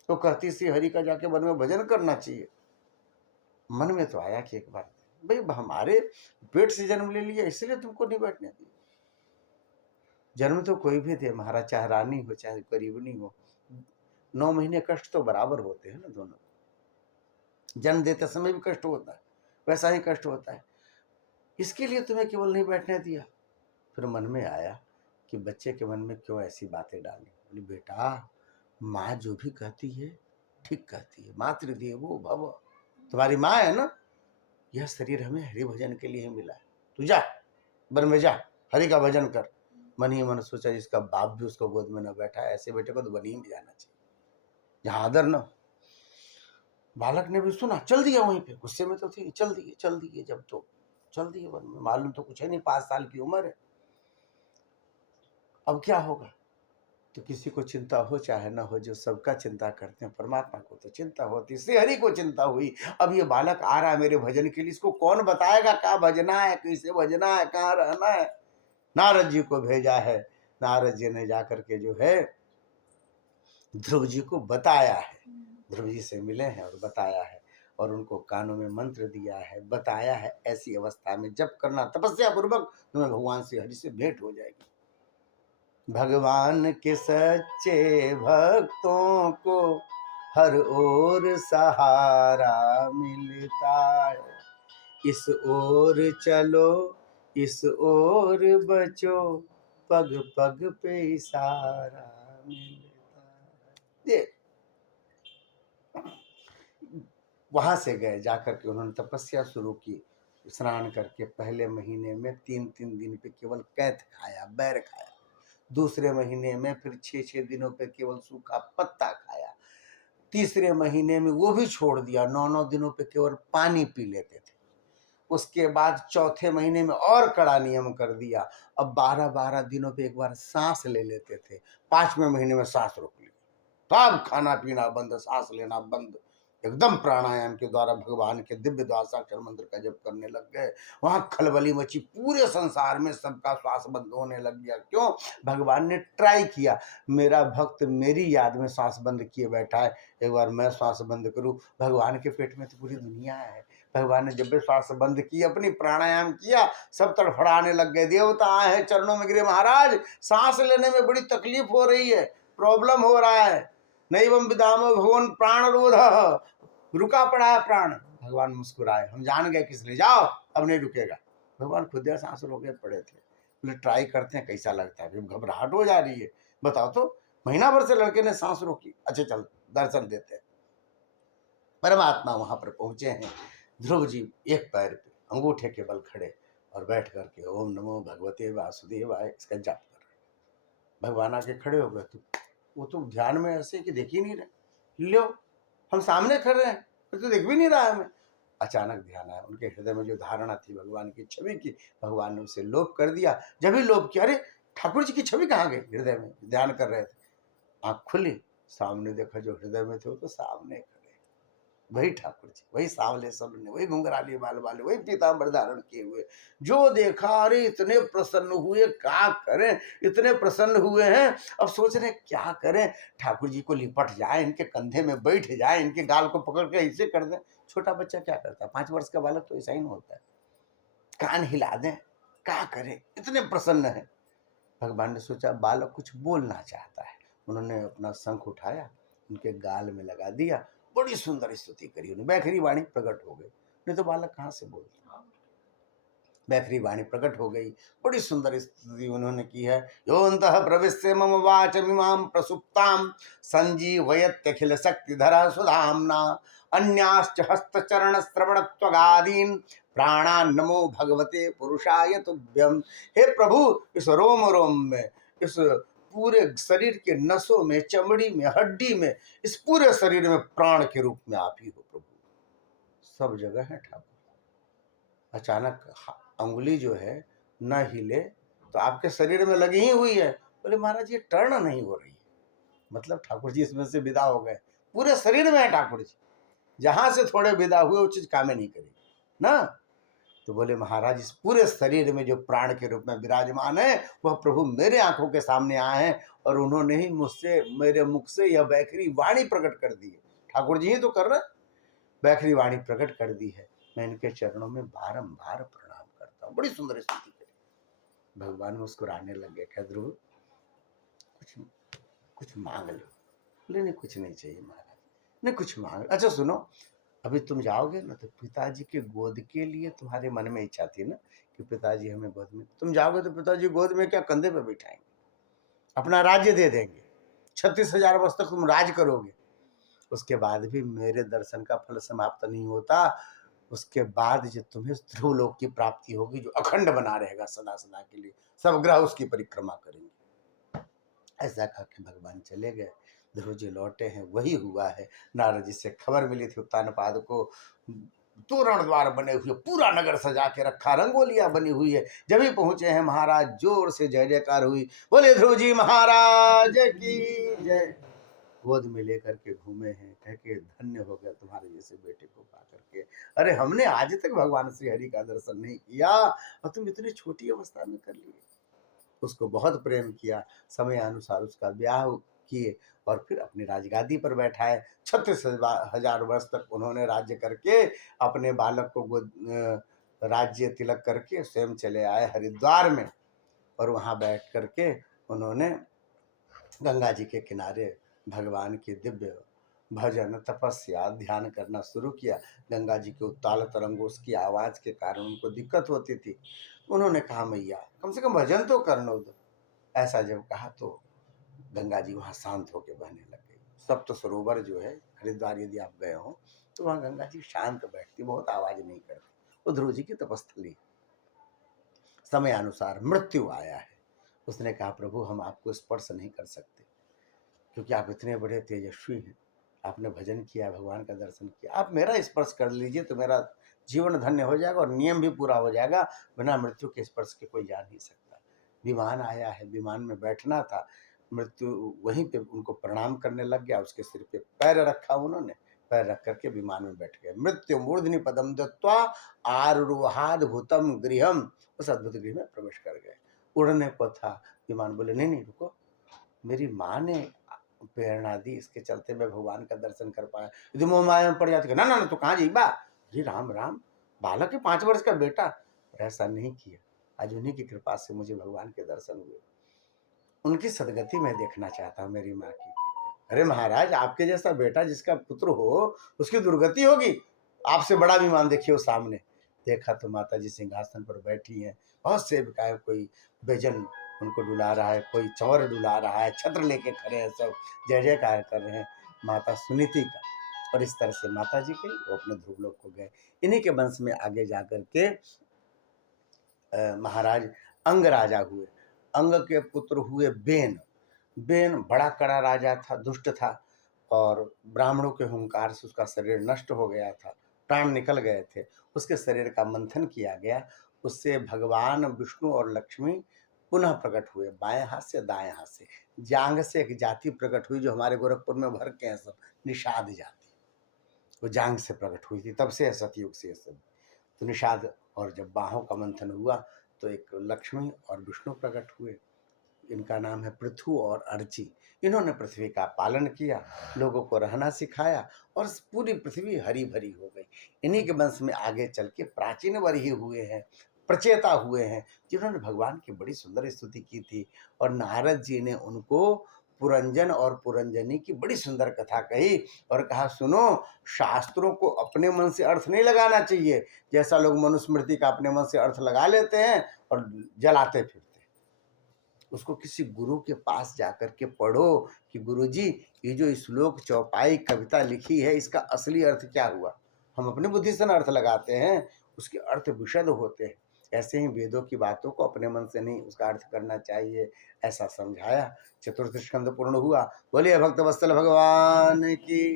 तो कहती श्रीहरि का जाके वन में भजन करना चाहिए। मन में तो आया कि एक बार भाई हमारे पेट से जन्म ले लिया इसलिए तुमको नहीं बैठने दी। जन्म तो कोई भी दे महाराज, चाहे रानी हो चाहे गरीबनी हो, 9 महीने कष्ट तो बराबर होते हैं ना दोनों। जन्म देते समय भी कष्ट होता है, वैसा ही कष्ट होता है, इसके लिए तुम्हें केवल नहीं बैठने दिया। फिर मन में आया कि बच्चे के मन में क्यों ऐसी बातें डाली। बोली बेटा, माँ जो भी कहती है ठीक कहती है, मातृदेवो भव, तुम्हारी माँ है ना, यह शरीर हमें हरि भजन के लिए ही मिला है, तू जा वन में जा, हरि का भजन कर। मन ही मन सोचा जिसका बाप भी उसको गोद में न बैठा है, ऐसे बेटे को तो वन ही में जाना चाहिए जहाँ आदर न। बालक ने भी सुना, चल दिया वहीं पे, गुस्से में तो थी, चल दिए जब तो चल दिए वन में, मालूम तो कुछ है नहीं, 5 साल की उम्र है। अब क्या होगा, तो किसी को चिंता हो चाहे ना हो, जो सबका चिंता करते हैं परमात्मा को तो चिंता होती, श्री हरि को चिंता हुई। अब ये बालक आ रहा है मेरे भजन के लिए, इसको कौन बताएगा क्या भजना है, कैसे भजना है, कहाँ रहना है। नारद जी को भेजा है, नारद जी ने जाकर के जो है ध्रुव जी को बताया है, ध्रुव जी से मिले हैं और बताया है, और उनको कानों में मंत्र दिया है, बताया है ऐसी अवस्था में जब करना तपस्या पूर्वक, तुम्हें भगवान से हरि से भेंट हो जाएगी। भगवान के सच्चे भक्तों को हर ओर सहारा मिलता है, इस ओर चलो इस ओर बचो, पग पग पे इशारा मिलता है। ये वहां से गए, जाकर के उन्होंने तपस्या शुरू की। स्नान करके पहले महीने में 3-3 दिन पे केवल कैथ खाया, बैर खाया। दूसरे महीने में फिर 6-6 दिनों पे केवल सूखा पत्ता खाया। तीसरे महीने में वो भी छोड़ दिया, 9-9 दिनों पे केवल पानी पी लेते थे। उसके बाद चौथे महीने में और कड़ा नियम कर दिया, अब 12-12 दिनों पे एक बार सांस ले लेते थे। 5वें महीने में सांस रोक ली, तब खाना पीना बंद, सांस लेना बंद, एकदम प्राणायाम के द्वारा भगवान के दिव्य द्वादशाक्षर मंत्र का जप करने लग गए। वहां खलबली मची, पूरे संसार में सबका श्वास बंद होने लग गया। क्यों, भगवान ने ट्राई किया, मेरा भक्त मेरी याद में श्वास बंद किए बैठा है, एक बार मैं श्वास बंद करूं। भगवान के पेट में तो पूरी दुनिया है। भगवान ने जब भी श्वास बंद की, अपनी प्राणायाम किया, सब तड़फड़ाने लग गए। देवता आए हैं चरणों में गिरे, महाराज सांस लेने में बड़ी तकलीफ हो रही है, प्रॉब्लम हो रहा है। नैवं विदामो भगवान प्राण रोध, रुका पड़ा है प्राण। भगवान मुस्कुराए, हम जान गए किस लिए, जाओ अब नहीं रुकेगा। भगवान खुद सांस रोके पड़े थे। बोले ट्राई करते हैं कैसा लगता है। अभी घबराहट हो जा रही है, बताओ तो। महीना भर से लड़के ने सांस रोकी। अच्छा चल दर्शन देते हैं। परमात्मा वहां पर पहुंचे हैं। ध्रुव जी एक पैर पे अंगूठे के बल खड़े और बैठ करके ओम नमो भगवते वासुदेवाय इसका जाप कर रहे। भगवान आके खड़े हो गए। तो वो तो ध्यान में ऐसे कि देख ही नहीं रहे। लो हम सामने खड़े हैं, फिर तो देख भी नहीं रहा है हमें। अचानक ध्यान आया, उनके हृदय में जो धारणा थी भगवान की छवि की, भगवान ने उसे लोप कर दिया। जब भी लोप किया, अरे ठाकुर जी की छवि कहाँ गई? हृदय में ध्यान कर रहे थे, आंख खुली, सामने देखा जो हृदय में थे वो तो सामने खड़े, वही ठाकुर जी, वही सांवले सवले, वही घुंघराली बाल वाले, वही पीताम्बर धारण किए हुए। जो देखा, अरे इतने प्रसन्न हुए, क्या करें, इतने प्रसन्न हुए हैं। अब सोच रहे क्या करें, ठाकुर जी को लिपट जाए, इनके कंधे में बैठ जाए, इनके गाल को पकड़ के ऐसे कर दें। छोटा बच्चा क्या करता है, 5 वर्ष का बालक तो ऐसा ही नहीं होता है। कान हिला दें, क्या करें, इतने प्रसन्न है। भगवान ने सोचा बालक कुछ बोलना चाहता है। उन्होंने अपना शंख उठाया, उनके गाल में लगा दिया, बड़ी सुंदर स्तुति करी उन्हें, बैखरी वाणी प्रकट हो गई। नहीं तो बालक कहाँ से बोलता। बैखरी वाणी प्रकट हो गई, बड़ी सुंदर स्तुति उन्होंने की है। योऽन्तः प्रविश्य मम वाचमिमां प्रसुप्तां संजीवयत्यखिल शक्तिधरः सुधाम्ना अन्याश्च हस्तचरण श्रवणत्वगादीन् प्राणान् नमो भगवते पुरुषाय तुभ्यम। हे प्रभु, इस रोम रोम में, इस पूरे शरीर के नसों में, चमड़ी में, हड्डी में, इस पूरे शरीर में प्राण के रूप में आप ही हो प्रभु। सब जगह है ठाकुर। अचानक अंगुली जो है न हिले तो आपके शरीर में लगी ही हुई है। बोले महाराज ये टर्न नहीं हो रही है। मतलब ठाकुर जी इसमें से विदा हो गए, पूरे शरीर में है ठाकुर जी। जहां से थोड़े विदा हुए वो चीज काम नहीं करेगी ना। तो बोले महाराज इस पूरे शरीर में जो प्राण के रूप में विराजमान है वह प्रभु मेरे आंखों के सामने आए हैं और उन्होंने ही मुझसे, मेरे मुख से यह बैखरी वाणी प्रकट कर दी है। ठाकुर जी ही तो कर रहे, बैखरी वाणी प्रकट कर दी है। मैं इनके चरणों में बारंबार प्रणाम करता हूँ। बड़ी सुंदर स्तुति करी। भगवान मुस्कुराने लगे, कह ध्रुव कुछ कुछ मांग लो। बोले नहीं कुछ नहीं चाहिए महाराज, नहीं कुछ मांग। अच्छा सुनो, अभी तुम जाओगे ना तो पिताजी के गोद के लिए तुम्हारे मन में इच्छा थी ना कि पिताजी हमें गोद में, तुम जाओगे तो पिताजी गोद में क्या कंधे पे बिठाएंगे, अपना राज्य दे देंगे, 36,000 वर्ष तक तुम राज करोगे। उसके बाद भी मेरे दर्शन का फल समाप्त नहीं होता। उसके बाद जो तुम्हें ध्रुवलोक की प्राप्ति होगी, जो अखंड बना रहेगा सदा सदा के लिए, सब ग्रह उसकी परिक्रमा करेंगे। ऐसा कह के भगवान चले गए। ध्रुव जी लौटे हैं, वही हुआ है। नारद जी से खबर मिली थी उत्तानपाद को, तोरण द्वार बने हुए, पूरा नगर सजा के रखा, रंगोलियां बनी हुई है। जब ही पहुंचे हैं महाराज, जोर से जय जयकार हुई, बोले ध्रुव जी महाराज की जय। गोद में लेकर के घूमे हैं, कह के धन्य हो गया तुम्हारे जैसे बेटे को पा करके। अरे हमने आज तक भगवान श्री हरि का दर्शन नहीं किया और तुम इतनी छोटी अवस्था में कर लिए। उसको बहुत प्रेम किया, समय अनुसार उसका ब्याह किए और फिर अपनी राजगादी पर बैठाए। 36,000 वर्ष तक उन्होंने राज्य करके अपने बालक को राज्य तिलक करके स्वयं चले आए हरिद्वार में और वहां बैठ करके उन्होंने गंगा जी के किनारे भगवान की दिव्य भजन, तपस्या, ध्यान करना शुरू किया। गंगा जी के उत्ताल तरंगों की आवाज के कारण उनको दिक्कत होती थी। उन्होंने कहा मैया कम से कम भजन तो करने दो। ऐसा जब कहा तो गंगा जी वहाँ शांत होकर बहने लग गई। सप्त सरोवर जो है हरिद्वार, यदि आप गए हो तो वहाँ गंगा जी शांत बैठती, बहुत आवाज नहीं करती। वो ध्रुव जी की तपस्थली। समय अनुसार मृत्यु आया है। उसने कहा प्रभु हम आपको स्पर्श नहीं कर सकते क्योंकि आप इतने बड़े तेजस्वी हैं, आपने भजन किया, भगवान का दर्शन किया, आप मेरा स्पर्श कर लीजिए तो मेरा जीवन धन्य हो जाएगा और नियम भी पूरा हो जाएगा। बिना मृत्यु के स्पर्श के कोई जा नहीं सकता। विमान आया है, विमान में बैठना था, मृत्यु वहीं पे उनको प्रणाम करने लग गया। उसके सिर पे पैर रखा, उन्होंने पैर रख करके विमान में बैठ गए। मृत्यु मूर्धनि पदम दत्वा आरूहाद भूतम गृहम, उस अद्भुत गृह में प्रवेश कर गए। उड़ने को था विमान, बोले नहीं नहीं रुको, मेरी माँ ने प्रेरणा दी, इसके चलते मैं भगवान का दर्शन कर पाया। यदि मोह माया में पड़ जाती, ना ना ना, तो कहाँ जाइबा, अरे राम राम, बालक है 5 वर्ष का बेटा। ऐसा नहीं किया, आज उन्हीं की कृपा से मुझे भगवान के दर्शन हुए। उनकी सदगति मैं देखना चाहता हूँ, मेरी माँ की। अरे महाराज आपके जैसा बेटा जिसका पुत्र हो उसकी दुर्गति होगी, आपसे बड़ा विमान देखिए वो सामने। देखा तो माता जी सिंहासन पर बैठी हैं, बहुत सेवकाएं, कोई व्यजन उनको डुला रहा है, कोई चौर डुला रहा है, छत्र लेके खड़े हैं, सब जय जयकार कर रहे हैं माता सुनीति का। और इस तरह से माता जी गई, वो अपने ध्रुवलोक को गए। इन्हीं के वंश में आगे जाकर के महाराज अंग राजा हुए। अंग के पुत्र हुए बेन। बेन बड़ा कड़ा राजा था, दुष्ट था, और ब्राह्मणों के हुंकार से उसका शरीर नष्ट हो गया था, प्राण निकल गए थे। उसके शरीर का मंथन किया गया, उससे भगवान विष्णु और लक्ष्मी पुनः प्रकट हुए, बाएं हाथ से दाएं हाथ से। जांग से एक जाति प्रकट हुई जो हमारे गोरखपुर में भर के हैं, सब निषाद जाति, वो जांग से प्रकट हुई थी, तब से सतयुग से सब तो निषाद। और जब बाहों का मंथन हुआ तो एक लक्ष्मी और विष्णु प्रकट हुए, इनका नाम है पृथु और अर्ची। इन्होंने पृथ्वी का पालन किया, लोगों को रहना सिखाया, और पूरी पृथ्वी हरी भरी हो गई। इन्हीं के वंश में आगे चल के प्राचीन वरीही हुए हैं, प्रचेता हुए हैं, जिन्होंने भगवान की बड़ी सुंदर स्तुति की थी। और नारद जी ने उनको पुरंजन और पुरंजनी की बड़ी सुंदर कथा कही और कहा, सुनो, शास्त्रों को अपने मन से अर्थ नहीं लगाना चाहिए, जैसा लोग मनुस्मृति का अपने मन से अर्थ लगा लेते हैं और जलाते फिरते। उसको किसी गुरु के पास जाकर के पढ़ो कि गुरुजी, ये जो श्लोक चौपाई कविता लिखी है, इसका असली अर्थ क्या हुआ। हम अपनी बुद्धि से न अर्थ लगाते हैं, उसके अर्थ विशद होते हैं। ऐसे ही वेदों की बातों को अपने मन से नहीं उसका अर्थ करना चाहिए, ऐसा समझाया। चतुर्थ स्कंद पूर्ण हुआ। बोलिए भक्त वत्सल भगवान की।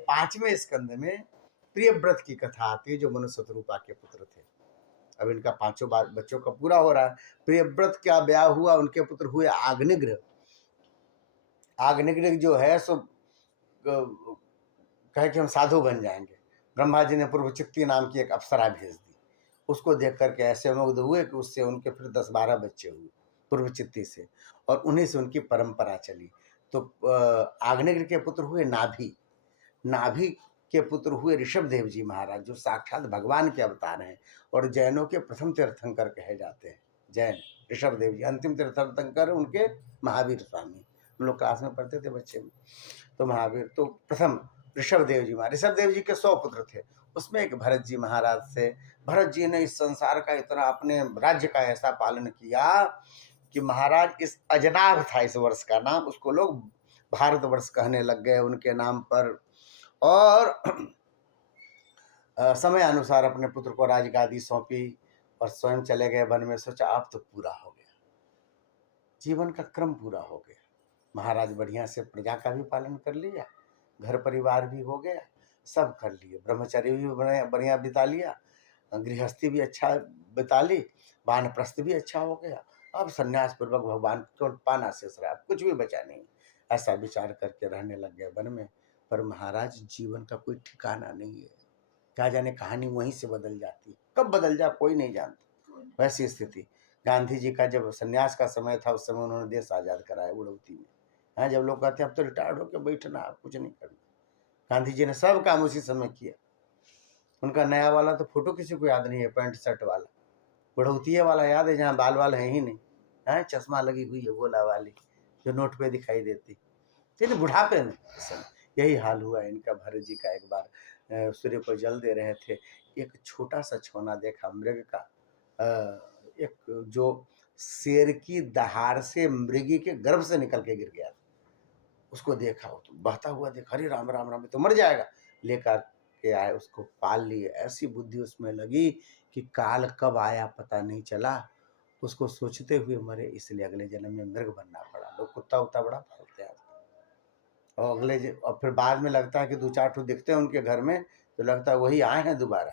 पांचवें स्कंद में प्रियव्रत की कथा आती है, जो मनु शतरूपा के पुत्र थे। अब इनका पांचों बार बच्चों का पूरा हो रहा है। प्रियव्रत का ब्याह हुआ, उनके पुत्र हुए आग्निग्र। आग्निग्र जो है सो कहे कि हम साधु बन जाएंगे। ब्रह्मा जी ने पूर्वचित्ती नाम की एक अप्सरा भेज दी, उसको देख करके ऐसे मुग्ध हुए कि उससे उनके फिर 10-12 बच्चे हुए पूर्वचित्ती से, और उन्हीं से उनकी परंपरा चली। तो आग्निग्र के पुत्र हुए नाभि। नाभि के पुत्र हुए ऋषभ देव जी महाराज, जो साक्षात भगवान के अवतार हैं और जैनों के प्रथम तीर्थंकर कहे जाते हैं। जैन ऋषभ देव जी, अंतिम तीर्थंकर उनके महावीर स्वामी। हम लोग क्लास में पढ़ते थे बच्चे में, तो महावीर तो प्रथम ऋषभ देव जी महाराज। ऋषभ देव जी के 100 पुत्र थे, उसमें एक भरत जी महाराज से। भरत जी ने इस संसार का इतना, अपने राज्य का ऐसा पालन किया कि महाराज, इस अजनाभ था इस वर्ष का नाम, उसको लोग भारतवर्ष कहने लग गए उनके नाम पर। और समय अनुसार अपने पुत्र को राजगादी सौंपी और स्वयं चले गए वन में। सोचा अब तो पूरा हो गया, जीवन का क्रम पूरा हो गया। महाराज बढ़िया से प्रजा का भी पालन कर लिया, घर परिवार भी हो गया, सब कर लिए, ब्रह्मचर्य भी बढ़िया बिता लिया, गृहस्थी भी अच्छा बिता ली, वानप्रस्थ भी अच्छा हो गया। अब संन्यास पूर्वक भगवान को पाना शेष रहा, कुछ भी बचा नहीं। ऐसा विचार करके रहने लग गए वन में। पर महाराज, जीवन का कोई ठिकाना नहीं है, क्या जाने कहानी वहीं से बदल जाती, कब बदल जाए कोई नहीं जानता। वैसी स्थिति। गांधी जी का जब संन्यास का समय था, उस समय उन्होंने देश आज़ाद कराया उड़ौती में। हाँ, जब लोग कहते हैं अब तो रिटायर्ड होकर बैठना, अब कुछ नहीं करना, गांधी जी ने सब काम उसी समय किया। उनका नया वाला तो फोटो किसी को याद नहीं है, पैंट शर्ट वाला। बुढ़ौतिया वाला याद है, जहाँ बाल वाल है ही नहीं, है चश्मा लगी हुई है गोला वाली, जो नोट पे दिखाई देती। ये तो बुढ़ापे में इस समय यही हाल हुआ है इनका। भरत जी का एक बार सूर्य को जल दे रहे थे, एक छोटा सा छौना देखा मृग का, एक जो शेर की दहाड़ से मृगी के गर्भ से निकल के गिर गया था। उसको देखा, वो तो बहता हुआ देखा, अरे राम राम राम, तो मर जाएगा। लेकर के आए, उसको पाल लिए। ऐसी बुद्धि उसमें लगी कि काल कब आया पता नहीं चला। उसको सोचते हुए मरे, इसलिए अगले जन्म में मृग बनना पड़ा। लोग कुत्ता उत्ता बड़ा पालते हैं, और और फिर बाद में लगता है कि 2-4 ठो दिखते हैं उनके घर में, तो लगता है वही आए हैं दोबारा।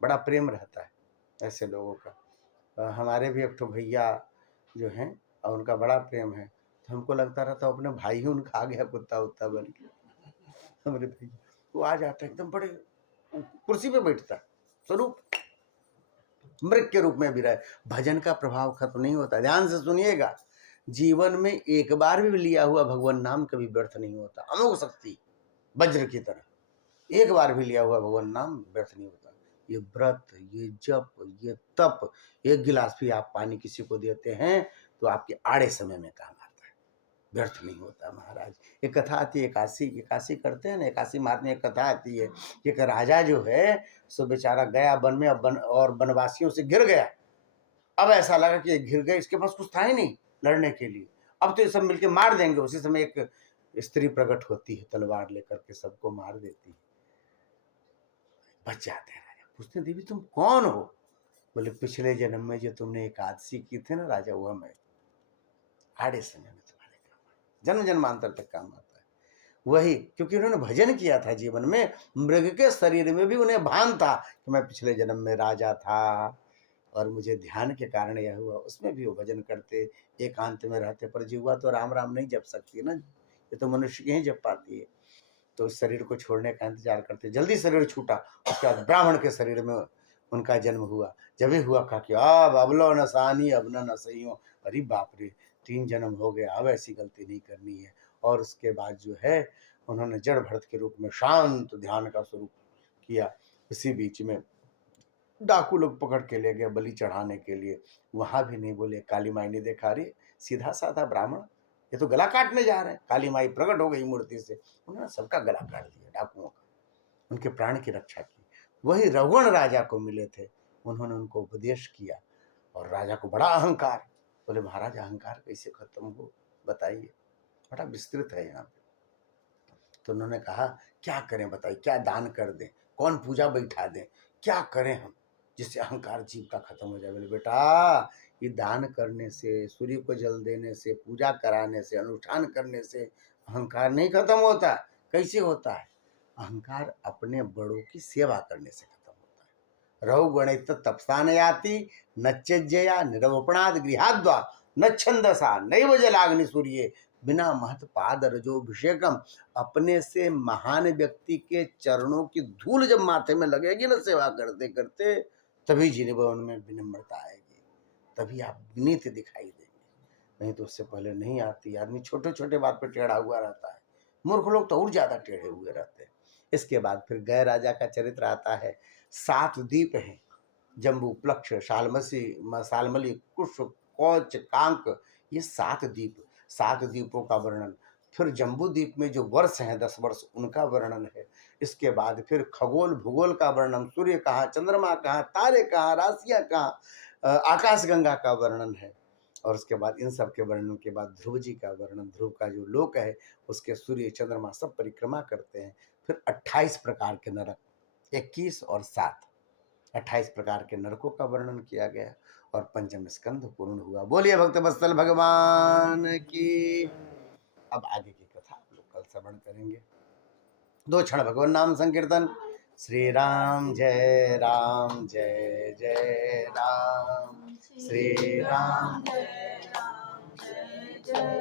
बड़ा प्रेम रहता है ऐसे लोगों का। हमारे भी एक ठो भैया जो हैं, और उनका बड़ा प्रेम है, तो हमको लगता रहता अपने भाई ही उनका आ गया कुत्ता उत्ता बन के। हमारे भैया वो आ जाता है एकदम, बड़े कुर्सी पे बैठता है, स्वरूप मृग के रूप में भी रहे। भजन का प्रभाव खत्म नहीं होता। ध्यान से सुनिएगा, जीवन में एक बार भी लिया हुआ भगवान नाम कभी व्यर्थ नहीं होता। अमोघ शक्ति वज्र की तरह, एक बार भी लिया हुआ भगवान नाम व्यर्थ नहीं होता। ये व्रत, ये जप, ये तप, एक गिलास भी आप पानी किसी को देते हैं तो आपके आड़े समय में काम आता है। व्यर्थ नहीं होता महाराज। एक कथा आती है, एकादशी एकादशी करते हैं ना, एकादशी मार्ग में एक कथा आती है कि एक राजा जो है सो बेचारा गया वन में, अब और वनवासियों से घिर गया। अब ऐसा लगा कि ये घिर गए, इसके पास कुछ था ही नहीं लड़ने के लिए, अब तो ये सब मिलके मार देंगे। उसी समय एक स्त्री प्रकट होती है, तलवार लेकर के सबको मार देती है। बच जाते हैं राजा। पूछते हैं देवी तुम कौन हो? बोले पिछले जन्म में जो तुमने एकादशी की थी ना राजा, वह मैं आड़े समय में तुम्हारे काम, जन्म जन्मांतर तक काम आता है वही। क्योंकि उन्होंने भजन किया था जीवन में, मृग के शरीर में भी उन्हें भान था कि मैं पिछले जन्म में राजा था और मुझे ध्यान के कारण यह हुआ। उसमें भी वो भजन करते, एकांत में रहते। पर जीवा तो राम राम नहीं जप सकती है ना, ये तो मनुष्य की ही जप पाती है। तो उस शरीर को छोड़ने का इंतजार करते, जल्दी शरीर छूटा। उसके बाद ब्राह्मण के शरीर में उनका जन्म हुआ। जब भी हुआ कहा कि अब लो नसानी, अब न सही हो। अरे बाप रे, 3 जन्म हो गया, अब ऐसी गलती नहीं करनी है। और उसके बाद जो है उन्होंने जड़ भरत के रूप में शांत ध्यान का स्वरूप किया। इसी बीच में डाकू लोग पकड़ के ले गए बलि चढ़ाने के लिए। वहां भी नहीं बोले, काली माई ने देखा, रे सीधा साधा ब्राह्मण, ये तो गला काटने जा रहे हैं। काली माई प्रकट हो गई मूर्ति से, उन्होंने सबका गला काट दिया डाकुओं का, उनके प्राण की रक्षा की। वही रघुगण राजा को मिले थे, उन्होंने उनको उपदेश किया। और राजा को बड़ा अहंकार। बोले महाराज अहंकार कैसे खत्म हो, बताइए, बड़ा विस्तृत है यहाँ पे। तो उन्होंने कहा क्या करें बताइए, क्या दान कर दें, कौन पूजा बैठा दें, क्या करें हम जिससे अहंकार जीव का खत्म हो जाए। बोले बेटा ये दान करने से, सूर्य को जल देने से, पूजा कराने से, अनुष्ठान करने से अहंकार नहीं खत्म होता। कैसे होता है? अहंकार अपने बड़ों की सेवा करने से खत्म होता है। रघु गणित तपस्था याति नच्चया निरवपणाद गृहाद्वा न छंदसा नैव जलाग्नि सूर्य बिना महत पाद रजोभिषेकम। अपने से महान व्यक्ति के चरणों की धूल जब माथे में लगेगी ना सेवा करते करते, तभी जीवन में विनम्रता आएगी, तभी आप विनीत दिखाई देंगे। नहीं तो उससे पहले नहीं आती। आदमी छोटे छोटे बात पर टेढ़ा हुआ रहता है, मूर्ख लोग तो और ज्यादा टेढ़े हुए रहते हैं। इसके बाद फिर गय राजा का चरित्र आता है। 7 द्वीप हैं, जम्बू प्लक्ष सालमली कुश कौच कांक, ये 7 द्वीप, 7 द्वीपों का वर्णन। फिर जम्बू द्वीप में जो वर्ष हैं 10 वर्ष, उनका वर्णन है। इसके बाद फिर खगोल भूगोल का वर्णन, सूर्य कहाँ, चंद्रमा कहाँ, तारे कहाँ, राशियाँ कहाँ, आकाशगंगा का वर्णन है। और उसके बाद इन सब के वर्णन के बाद ध्रुव जी का वर्णन, ध्रुव का जो लोक है उसके सूर्य चंद्रमा सब परिक्रमा करते हैं। फिर 28 प्रकार के नरक, 21 और 7, 28 प्रकार के नरकों का वर्णन किया गया और पंचम स्कंध पूर्ण हुआ। बोलिए भक्त वत्सल भगवान की। अब आगे की कथा आप लोग कल श्रवण करेंगे। 2 क्षण भगवान नाम संकीर्तन। श्री राम जय राम, जय जय राम, श्री राम। जय राम जय जय